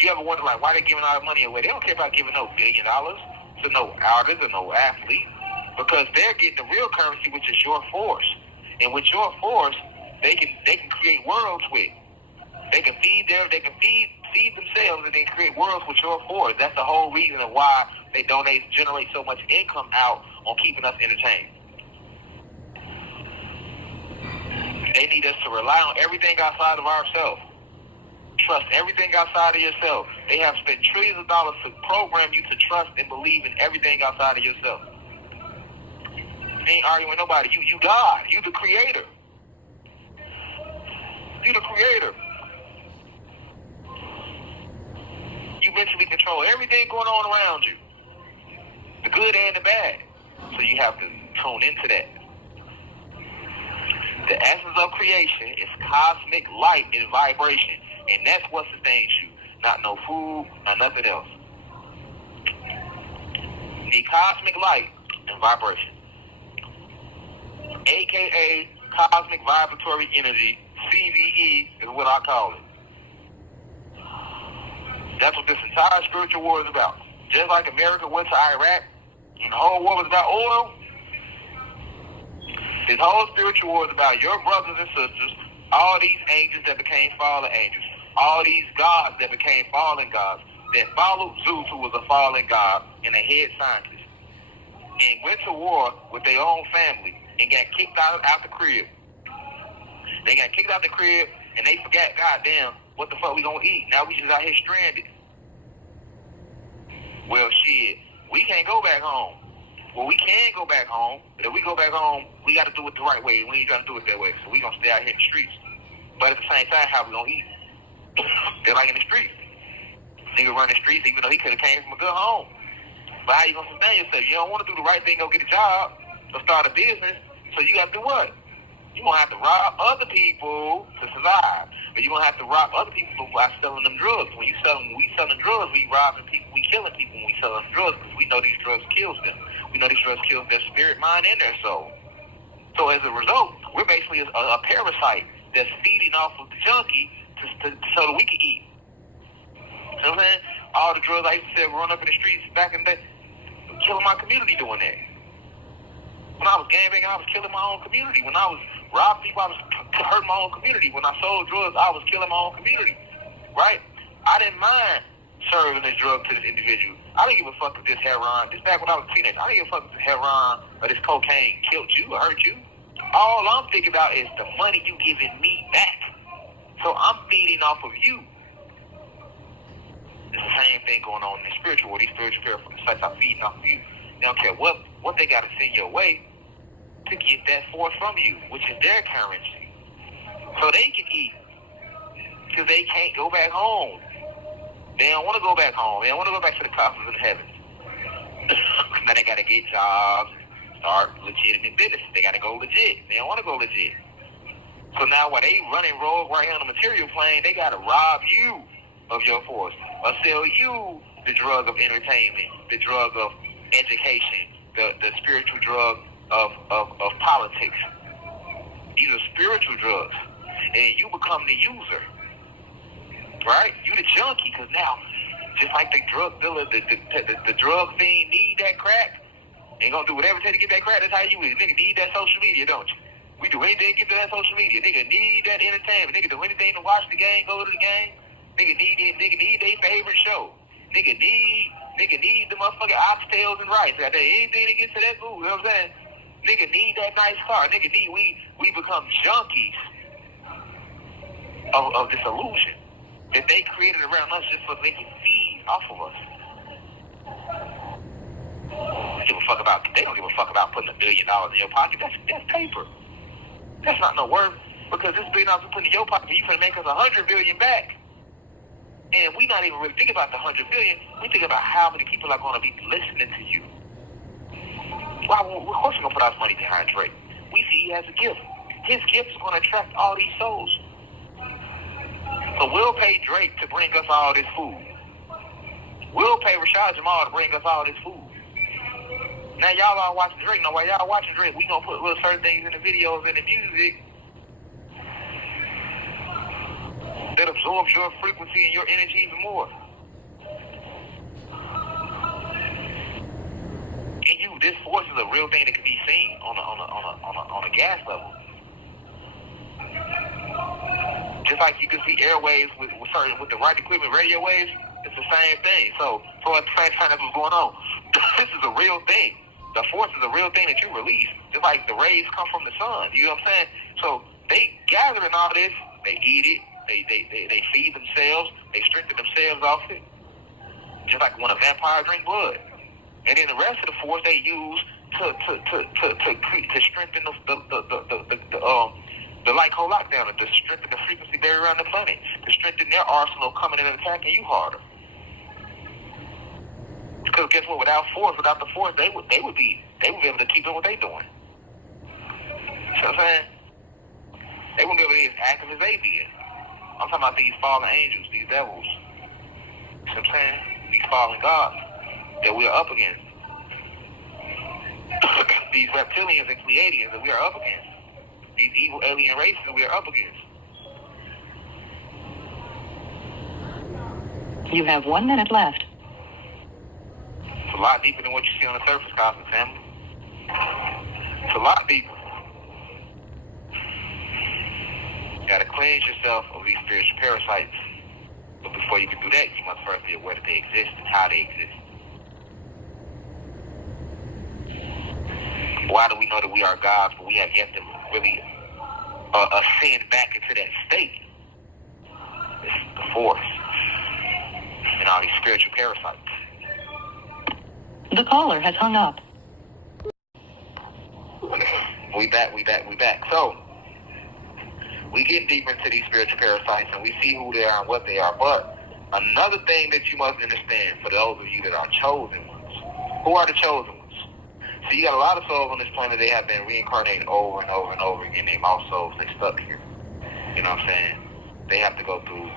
You ever wonder, like, why they giving all the money away? They don't care about giving no $1 billion to no artist or no athlete because they're getting the real currency, which is your force. And with your force, they can create worlds with. They can feed themselves and then create worlds with your force. That's the whole reason of why they generate so much income out on keeping us entertained. They need us to rely on everything outside of ourselves. Trust everything outside of yourself. They have spent trillions of dollars to program you to trust and believe in everything outside of yourself. They ain't arguing with nobody. You God. You the creator. You the creator. You mentally control everything going on around you. The good and the bad. So you have to tune into that. The essence of creation is cosmic light and vibration. And that's what sustains you. Not no food, not nothing else. The cosmic light and vibration. AKA cosmic vibratory energy, CVE is what I call it. That's what this entire spiritual war is about. Just like America went to Iraq and the whole war was about oil, this whole spiritual war is about your brothers and sisters, all these angels that became fallen angels, all these gods that became fallen gods, that followed Zeus, who was a fallen god and a head scientist, and went to war with their own family and got kicked out the crib. They got kicked out the crib and they forgot, goddamn, what the fuck we gonna eat? Now we just out here stranded. Well, shit, we can't go back home. Well, we can go back home, but if we go back home, we got to do it the right way. We ain't got to do it that way, so we gonna stay out here in the streets. But at the same time, how we gonna eat? They're like in the streets. Nigga run the streets even though he could have came from a good home. But how you gonna sustain yourself? You don't want to do the right thing, go get a job, or start a business. So you got to do what? You're going to have to rob other people to survive. But you're going to have to rob other people by selling them drugs. When we selling drugs, we robbing people, we killing people when we selling drugs because we know these drugs kills them. We know these drugs kills their spirit, mind, and their soul. So as a result, we're basically a parasite that's feeding off of the junkie so that we can eat. You know what I'm saying? All the drugs I used to sell growing up in the streets back in the day, killing my community doing that. When I was gangbanging, I was killing my own community. When I was robbing people, I was hurting my own community. When I sold drugs, I was killing my own community. Right? I didn't mind serving this drug to this individual. I didn't give a fuck if this heroin, this back when I was a teenager, I didn't give a fuck if this heroin or this cocaine killed you or hurt you. All I'm thinking about is the money you giving me back. So I'm feeding off of you. It's the same thing going on in the spiritual world. These spiritual parasites are feeding off of you. They don't care what they got to send your way to get that force from you, which is their currency. So they can eat because they can't go back home. They don't want to go back home. They don't want to go back to the cosmos of heaven. Now they got to get jobs, start legitimate business. They got to go legit. They don't want to go legit. So now while they running rogue right here on the material plane, they got to rob you of your force or sell you the drug of entertainment, the drug of education, the spiritual drug of politics. These are spiritual drugs. And you become the user. Right? You the junkie, because now, just like the drug dealer, the drug fiend need that crack, Ain't gonna do whatever it takes to get that crack. That's how you is. Nigga need that social media, don't you? We do anything to get to that social media. Nigga need that entertainment. Nigga do anything to watch the game, go to the game. Nigga need it. Nigga need their favorite show. Nigga need the motherfucking oxtails and rice. Got anything to get to that food, you know what I'm saying? Nigga need that nice car. Nigga need, we become junkies of this illusion that they created around us just so they can feed off of us. They don't give a fuck about putting $1 billion in your pocket. That's paper. That's not no worth. Because this $1 billion you put in your pocket, you can make us $100 billion back. And we not even really think about the $100 billion. We think about how many people are going to be listening to you. Well, of course we're going to put our money behind Drake. We see he has a gift. His gift is going to attract all these souls. So we'll pay Drake to bring us all this food. We'll pay Rashad Jamal to bring us all this food. Now y'all are watching Drake. Now while y'all watching Drake, we gonna put little certain things in the videos and the music that absorbs your frequency and your energy even more. And this force is a real thing that can be seen on a gas level. Just like you can see airwaves with the right equipment, radio waves, it's the same thing. So at the same time that's what's going on. This is a real thing. The force is a real thing that you release. Just like the rays come from the sun. You know what I'm saying? So they gather in all this, they eat it, they feed themselves, they strengthen themselves off it. Just like when a vampire drink blood. And then the rest of the force they use to strengthen the light cold lockdown, to strengthen the frequency there around the planet, to strengthen their arsenal coming in and attacking you harder. Because guess what? Without the force, they would be able to keep doing what they doing. You know what I'm saying? They wouldn't be able to be as active as they did. I'm talking about these fallen angels, these devils. You know what I'm saying? These fallen gods that we are up against. These reptilians and Pleiadians that we are up against. These evil alien races that we are up against. You have 1 minute left. It's a lot deeper than what you see on the surface, Cosmic family. It's a lot deeper. You gotta cleanse yourself of these spiritual parasites. But before you can do that, you must first be aware that they exist and how they exist. Why do we know that we are gods, but we have yet to really ascend back into that state? It's the force and all these spiritual parasites. The caller has hung up. We back. So, we get deeper into these spiritual parasites and we see who they are and what they are. But another thing that you must understand for those of you that are chosen ones, who are the chosen ones? So you got a lot of souls on this planet, they have been reincarnated over and over and over again. They lost souls, they stuck here. You know what I'm saying? They have to go through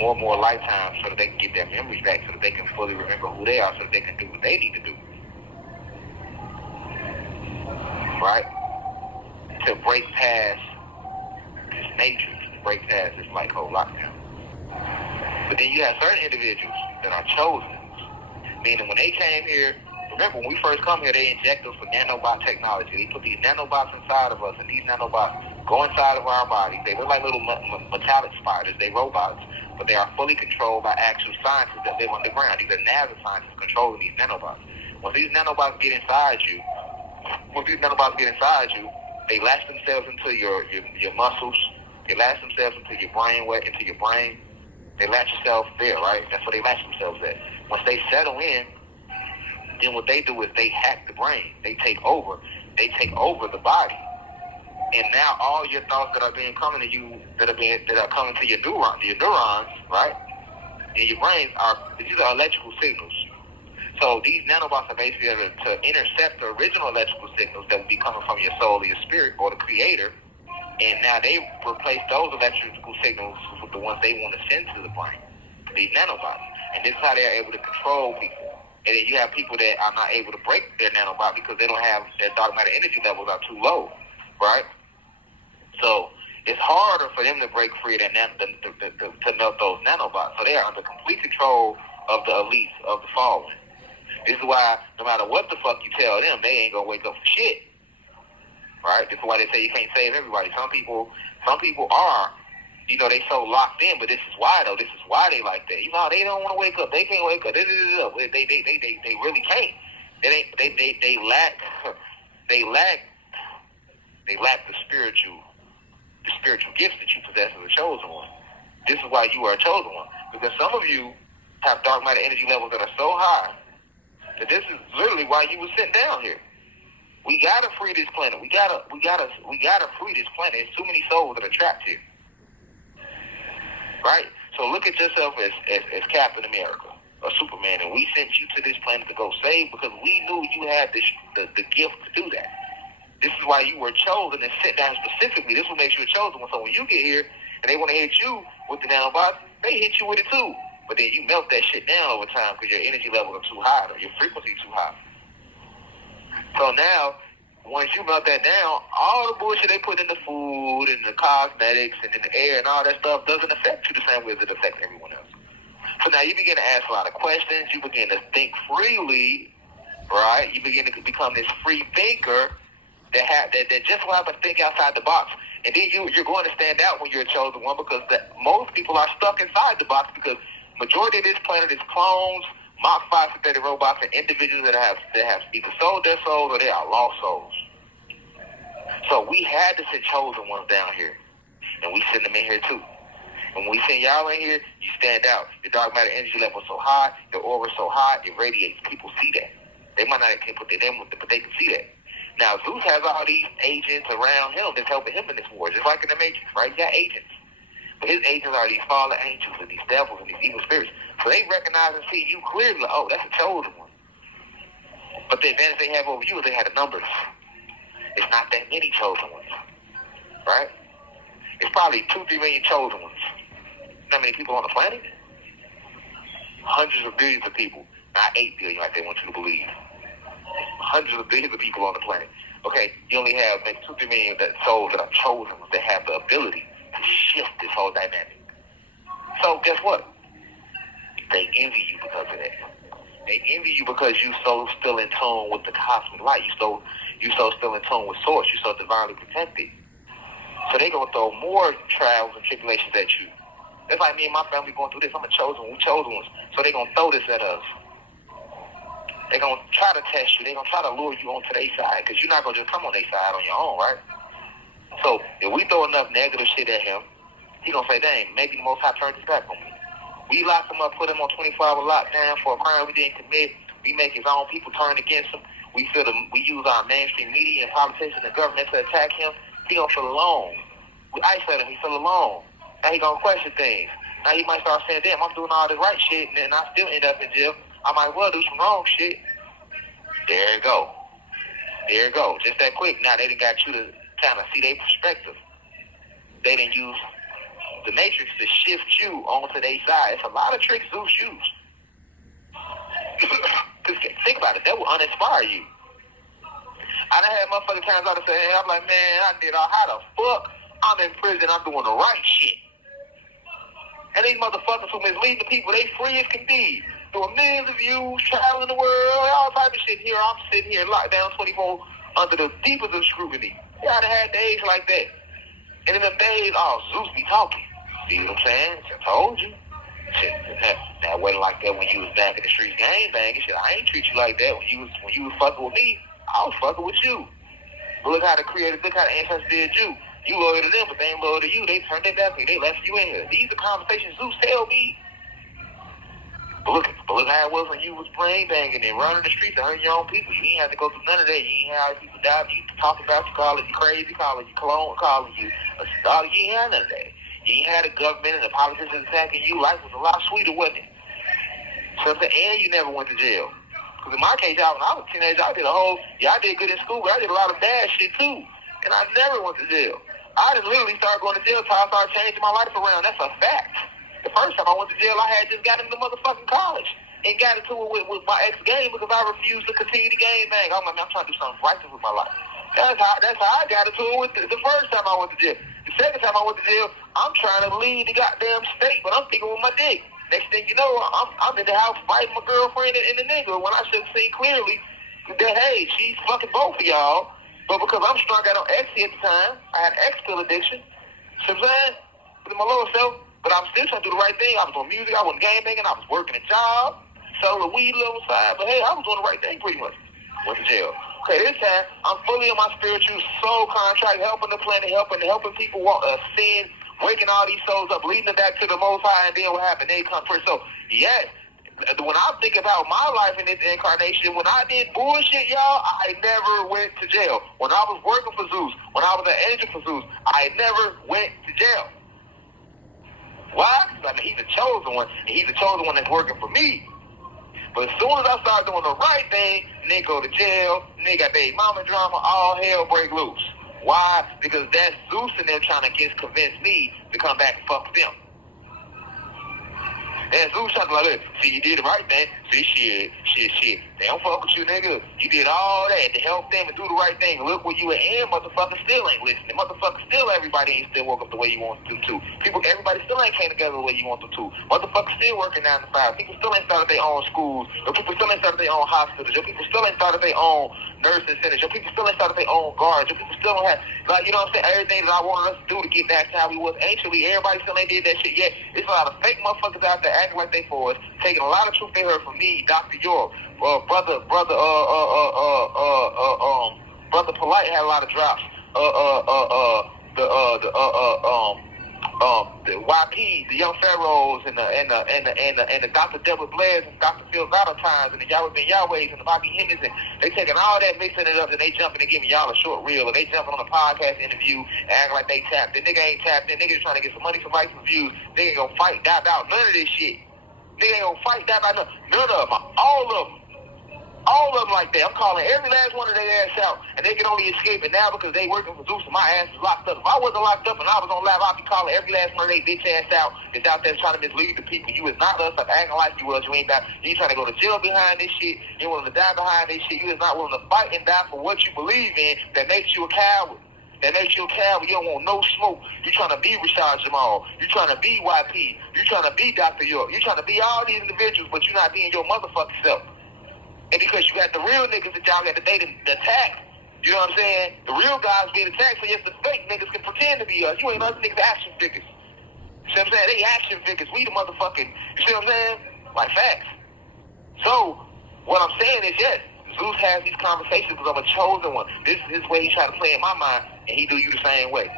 more and more lifetimes so that they can get their memories back, so that they can fully remember who they are, so that they can do what they need to do. Right? To break past this matrix, to break past this light code lockdown. But then you have certain individuals that are chosen, meaning when they came here, remember when we first come here, they inject us with nanobot technology. They put these nanobots inside of us, and these nanobots go inside of our bodies. They look like little metallic spiders. They're robots, but they are fully controlled by actual scientists that live underground. These are NASA scientists controlling these nanobots. Once these nanobots get inside you, they latch themselves into your muscles. They latch themselves into your brain. They latch themselves there, right? That's where they latch themselves at. Once they settle in, then what they do is they hack the brain. They take over the body. And now all your thoughts that are coming to you, that are coming to your neurons, right? In your brains these are electrical signals. So these nanobots are basically able to intercept the original electrical signals that would be coming from your soul or your spirit or the creator. And now they replace those electrical signals with the ones they want to send to the brain, these nanobots. And this is how they're able to control people. And then you have people that are not able to break their nanobot because they don't have their dark matter energy levels are too low, right? So it's harder for them to break free to melt those nanobots. So they are under complete control of the elites, of the fallen. This is why no matter what the fuck you tell them, they ain't gonna wake up for shit. Right? This is why they say you can't save everybody. Some people are, they so locked in, but this is why though. This is why they like that. They don't want to wake up. They can't wake up. They really can't. They lack the spiritual gifts that you possess as a chosen one. This is why you are a chosen one. Because some of you have dark matter energy levels that are so high that this is literally why you were sent down here. We gotta free this planet. We gotta free this planet. There's too many souls that are trapped here. Right? So look at yourself as Captain America or Superman, and we sent you to this planet to go save because we knew you had the gift to do that. This is why you were chosen and sent down specifically. This will make you a chosen one. So when you get here and they want to hit you with the nanobots, they hit you with it too. But then you melt that shit down over time because your energy levels are too high or your frequency too high. So now, once you melt that down, all the bullshit they put in the food and the cosmetics and in the air and all that stuff doesn't affect you the same way as it affects everyone else. So now you begin to ask a lot of questions. You begin to think freely, right? You begin to become this free thinker that just will have to think outside the box. And then you're going to stand out when you're a chosen one because most people are stuck inside the box because majority of this planet is clones, Mach 5 synthetic robots, and individuals that have either sold their souls or they are lost souls. So we had to send chosen ones down here, and we send them in here too. And when we send y'all in here, you stand out. Your dark matter energy level is so high, your aura is so high, it radiates. People see that. They might not can put their name with it, but they can see that. Now, Zeus has all these agents around him that's helping him in this war, just like in the Matrix, right? He got agents. But his agents are these fallen angels and these devils and these evil spirits. So they recognize and see you clearly, like, oh, that's a chosen one. But the advantage they have over you is they have the numbers. It's not that many chosen ones, right? It's probably 2-3 million chosen ones. You know how many people on the planet? Hundreds of billions of people, not 8 billion like they want you to believe. Hundreds of billions of people on the planet. Okay, you only have maybe 2-3 million souls that are chosen ones that have the ability to shift this whole dynamic. So guess what? They envy you because of that. They envy you because you so still in tune with the cosmic light. You so still in tune with source. You so divinely protected. So they gonna throw more trials and tribulations at you. That's like me and my family going through this. I'm a chosen one. We chosen ones. So they gonna throw this at us. They gonna try to test you. They gonna try to lure you onto their side because you're not gonna just come on their side on your own, right? So if we throw enough negative shit at him, he gonna say, dang, maybe the Most High turned his back on me. We locked him up, put him on 24-hour lockdown for a crime we didn't commit. We make his own people turn against him. We use our mainstream media and politicians and government to attack him. He gonna feel alone. We isolate him. He feel alone. Now he gonna question things. Now he might start saying, damn, I'm doing all the right shit, and then I still end up in jail. I might well do some wrong shit. There you go. There you go. Just that quick. Now they done got you to kind of see their perspective. They done use the Matrix to shift you onto their side. It's a lot of tricks Zeus use. Because think about it, that will uninspire you. I done had motherfucking times I done say, hey, I'm like, man, I did all, how the fuck I'm in prison, I'm doing the right shit. And these motherfuckers who mislead the people, they free as can be. Doing millions of views, traveling the world, all type of shit here. I'm sitting here locked down 24 under the deepest of scrutiny. Yeah, I done had days like that. And in them days, oh, Zeus be talking. See what I'm saying? I told you. Shit, that wasn't like that when you was back in the streets gang banging. Shit, I ain't treat you like that when you was fucking with me. I was fucking with you. But look how the ancestors did you. You loyal to them, but they ain't loyal to you. They turned their back on you. They left you in here. These are conversations Zeus tell me. But look how it was when you was brain banging and running the streets and hurting your own people. You ain't have to go through none of that. You ain't have people die. You talk about you, calling you crazy, calling you clone, calling you a star. You ain't had none of that. You ain't had the government and the politicians attacking you. Life was a lot sweeter, wasn't it? So, and you never went to jail. Because in my case, when I was a teenager, I did good in school, but I did a lot of bad shit too. And I never went to jail. I just literally started going to jail until I started changing my life around. That's a fact. The first time I went to jail, I had just got into motherfucking college and got into it with my ex-game because I refused to continue the game bang. I'm like, man, I'm trying to do something righteous with my life. That's how I got into it with the first time I went to jail. The second time I went to jail, I'm trying to leave the goddamn state, but I'm thinking with my dick. Next thing you know, I'm in the house fighting my girlfriend and the nigga when I should have seen clearly that, hey, she's fucking both of y'all. But because I'm strung out on ecstasy at the time, I had X pill addiction. You know what I'm saying? With my lower self. But I was still trying to do the right thing. I was doing music. I wasn't gang banging. I was working a job, selling weed a little side. But hey, I was doing the right thing pretty much. Went to jail. Okay, this time I'm fully on my spiritual soul contract, helping the planet, helping people walk sin, waking all these souls up, leading them back to the Most High, and then what happened? They come first. So yes, when I think about my life in this incarnation, when I did bullshit, y'all, I never went to jail. When I was working for Zeus, when I was an agent for Zeus, I never went to jail. Why? Because I mean, he's the chosen one, and he's the chosen one that's working for me. But as soon as I start doing the right thing, nigga go to jail, nigga got baby mama drama, all hell break loose. Why? Because that's Zeus and them trying to convince me to come back and fuck with them. And Zeus trying to like, see, you did the right thing. See, shit. They don't fuck with you, nigga. You did all that to help them and do the right thing. Look where you at, and motherfuckers still ain't listening. Motherfuckers still, everybody ain't still woke up the way you want them to. Everybody still ain't came together the way you want them to. Motherfuckers still working 9 to 5. People still ain't started their own schools. Your people still ain't started their own hospitals. Your people still ain't started their own nursing centers. Your people still ain't started their own guards. Your people still don't have, like, you know what I'm saying, everything that I wanted us to do to get back to how we was anciently. Everybody still ain't did that shit yet. There's a lot of fake motherfuckers out there acting like they for us, taking a lot of truth they heard from me, Dr. York, brother Polite had a lot of drops. The YP, the Young Pharaohs, and the Dr. Deborah Blairs and Dr. Phil Valentines and the Yahweh Ben Yahwehs and the Bobby Hemmings, and they taking all that, mixing it up, and they jumping and giving y'all a short reel, or they jumping on a podcast interview and acting like they tapped. The nigga ain't tapped in. Nigga just trying to get some money, some likes, some views. Nigga ain't gonna fight, die out. None of this shit. Nigga ain't gonna fight, die out. None of them. All of them like that. I'm calling every last one of their ass out, and they can only escape it now because they working for Zeus and my ass is locked up. If I wasn't locked up and I was on live, I'd be calling every last one of their bitch ass out that's out there trying to mislead the people. You is not us, like acting like you was. You ain't trying to go to jail behind this shit. You ain't willing to die behind this shit. You is not willing to fight and die for what you believe in. That makes you a coward. That makes you a coward. You don't want no smoke. You trying to be Rashad Jamal. You trying to be YP. You trying to be Dr. York. You trying to be all these individuals, but you not being your motherfucking self. And because you got the real niggas that y'all got to date and attack, you know what I'm saying? The real guys being attacked, so yes, the fake niggas can pretend to be us. You ain't us niggas action figures. You see what I'm saying? They action figures. We the motherfucking, you see what I'm saying? Like facts. So, what I'm saying is, yes, Zeus has these conversations because I'm a chosen one. This is his way he try to play in my mind, and he do you the same way.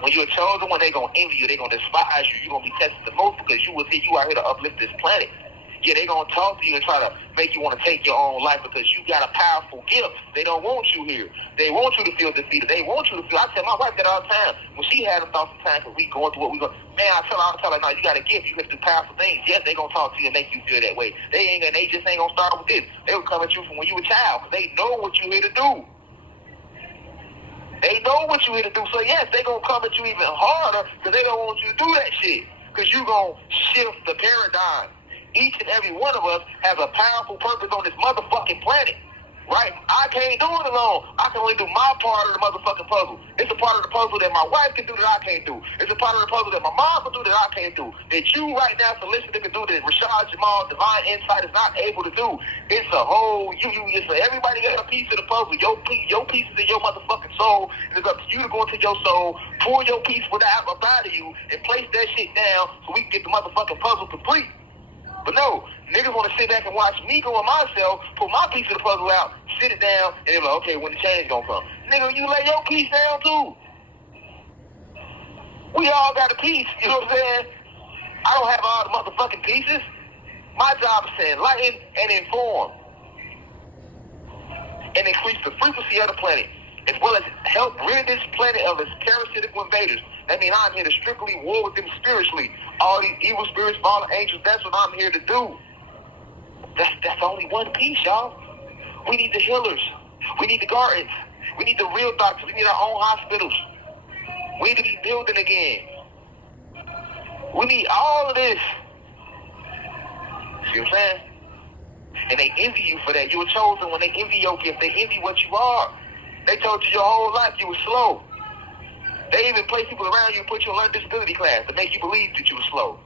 When you're a chosen one, they gonna envy you. They gonna despise you. You're gonna be tested the most because you are here to uplift this planet. Yeah, they gonna talk to you and try to make you want to take your own life because you got a powerful gift. They don't want you here. They want you to feel defeated. They want you to feel. I tell my wife that all the time. When she had them thoughts sometimes, because we going through what we go. Man, I tell her, no, you got a gift. You can do powerful things. Yes, they gonna talk to you and make you feel that way. They just ain't gonna start with this. They will come at you from when you were a child because they know what you here to do. They know what you here to do. So yes, they gonna come at you even harder because they don't want you to do that shit. Because you gonna shift the paradigm. Each and every one of us has a powerful purpose on this motherfucking planet, right? I can't do it alone. I can only do my part of the motherfucking puzzle. It's a part of the puzzle that my wife can do that I can't do. It's a part of the puzzle that my mom can do that I can't do. That you right now, to listen to can do that Rashad Jamal, Divine Insight is not able to do. It's a whole, everybody got a piece of the puzzle. Your piece is in your motherfucking soul. And it's up to you to go into your soul, pull your piece without up out of you, and place that shit down so we can get the motherfucking puzzle complete. But no, niggas want to sit back and watch me go on myself, pull my piece of the puzzle out, sit it down, and they're like, okay, when the change gonna come? Nigga, you lay your piece down too. We all got a piece, you know what I'm saying? I don't have all the motherfucking pieces. My job is to enlighten and inform and increase the frequency of the planet, as well as help rid this planet of its parasitic invaders. That means I'm here to strictly war with them spiritually. All these evil spirits, fallen angels, that's what I'm here to do. That's only one piece, y'all. We need the healers. We need the gardens. We need the real doctors. We need our own hospitals. We need to be building again. We need all of this. See what I'm saying? And they envy you for that. You were chosen when they envy your gift. They envy what you are. They told you your whole life you were slow. They even place people around you and put you in learning disability class to make you believe that you were slow.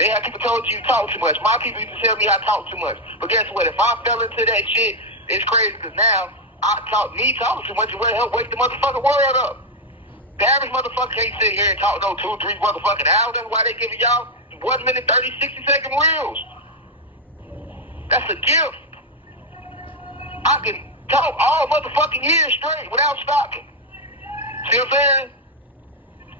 They have people told you talk too much. My people used to tell me I talk too much. But guess what? If I fell into that shit, it's crazy because now me talking too much will help wake the motherfucking world up. The average motherfucker can't sit here and talk no 2, 3 motherfucking hours. That's why they giving y'all 1 minute, 30, 60-second reels. That's a gift. I can talk all motherfucking years straight without stopping. See what I'm saying?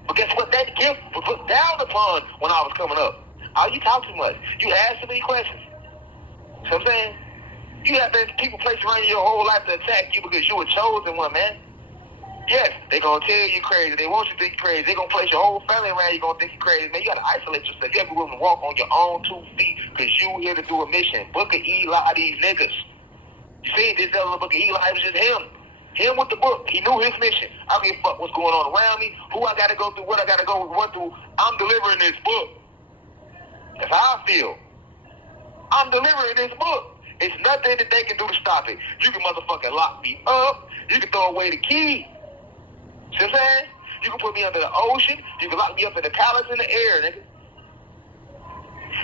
But guess what? That gift was looked down upon when I was coming up. Oh, you talk too much. You ask too many questions. See what I'm saying? You have been people placed around you your whole life to attack you because you were chosen one, man. Yes, they're going to tell you crazy. They want you to think crazy. They're going to place your whole family around you going to think you crazy. Man, you got to isolate yourself. You have to be willing to walk on your own 2 feet because you here to do a mission. Book of Eli, these niggas. You see, this other book of Eli, it was just him. Him with the book. He knew his mission. I don't give a fuck what's going on around me, who I got to go through, what I got to go run through. I'm delivering this book. That's how I feel. I'm delivering this book. It's nothing that they can do to stop it. You can motherfucking lock me up. You can throw away the key. See what I'm saying? You can put me under the ocean. You can lock me up in the palace in the air, nigga.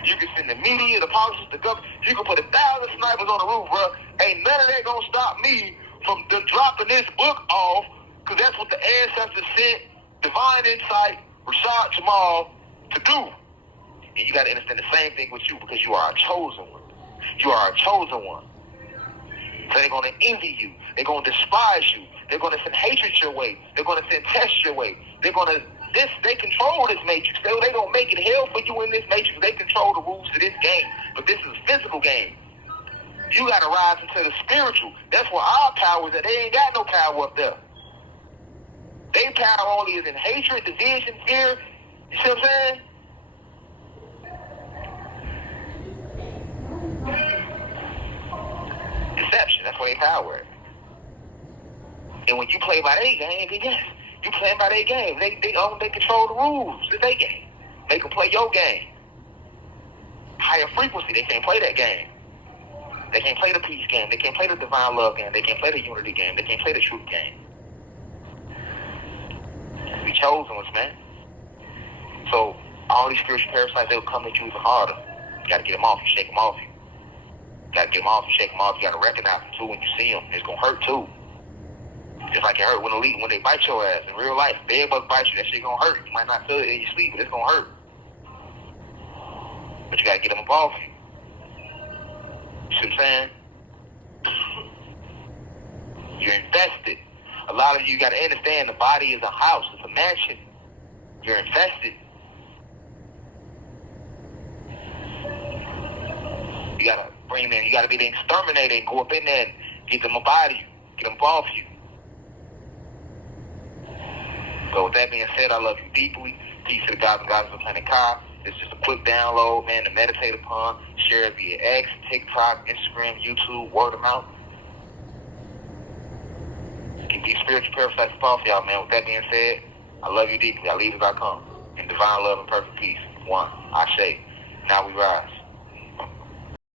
You can send the media, the politics, the government. You can put 1,000 snipers on the roof, bro. Ain't none of that gonna stop me from dropping this book off, because that's what the ancestors sent divine insight, Rashad Jamal, to do. And you got to understand the same thing with you, because you are a chosen one. You are a chosen one. So they're going to envy you. They're going to despise you. They're going to send hatred your way. They're going to send tests your way. They're going to, they control this matrix. They don't make it hell for you in this matrix. They control the rules of this game. But this is a physical game. You got to rise into the spiritual. That's where our power is at. They ain't got no power up there. Their power only is in hatred, division, fear. You see what I'm saying? Deception. That's where they power is. And when you play by their game, then yes, you playing by their game. They control the rules. It's their game. They can play your game. Higher frequency, they can't play that game. They can't play the peace game. They can't play the divine love game. They can't play the unity game. They can't play the truth game. We chosen ones, man. So all these spiritual parasites, they'll come at you even harder. You gotta get them off. You shake them off. You gotta get them off. You shake them off. You gotta recognize them too when you see them. It's gonna hurt too. Just like it hurt when they bite your ass in real life. Bed bugs bite you. That shit gonna hurt. You might not feel it in your sleep, but it's gonna hurt. But you gotta get them off you. You see what I'm saying? You're infested. A lot of you got to understand the body is a house. It's a mansion. You're infested. You got to bring them. You got to be the exterminator and go up in there and get them up out of you. Get them off you. So with that being said, I love you deeply. Peace to the gods and goddesses of Planet Kai. It's just a quick download, man, to meditate upon. Share it via X, TikTok, Instagram, YouTube, word of mouth. Keep these spiritual parasites off y'all, man. With that being said, I love you deeply. I leave as I come. In divine love and perfect peace. One. I say. Now we rise.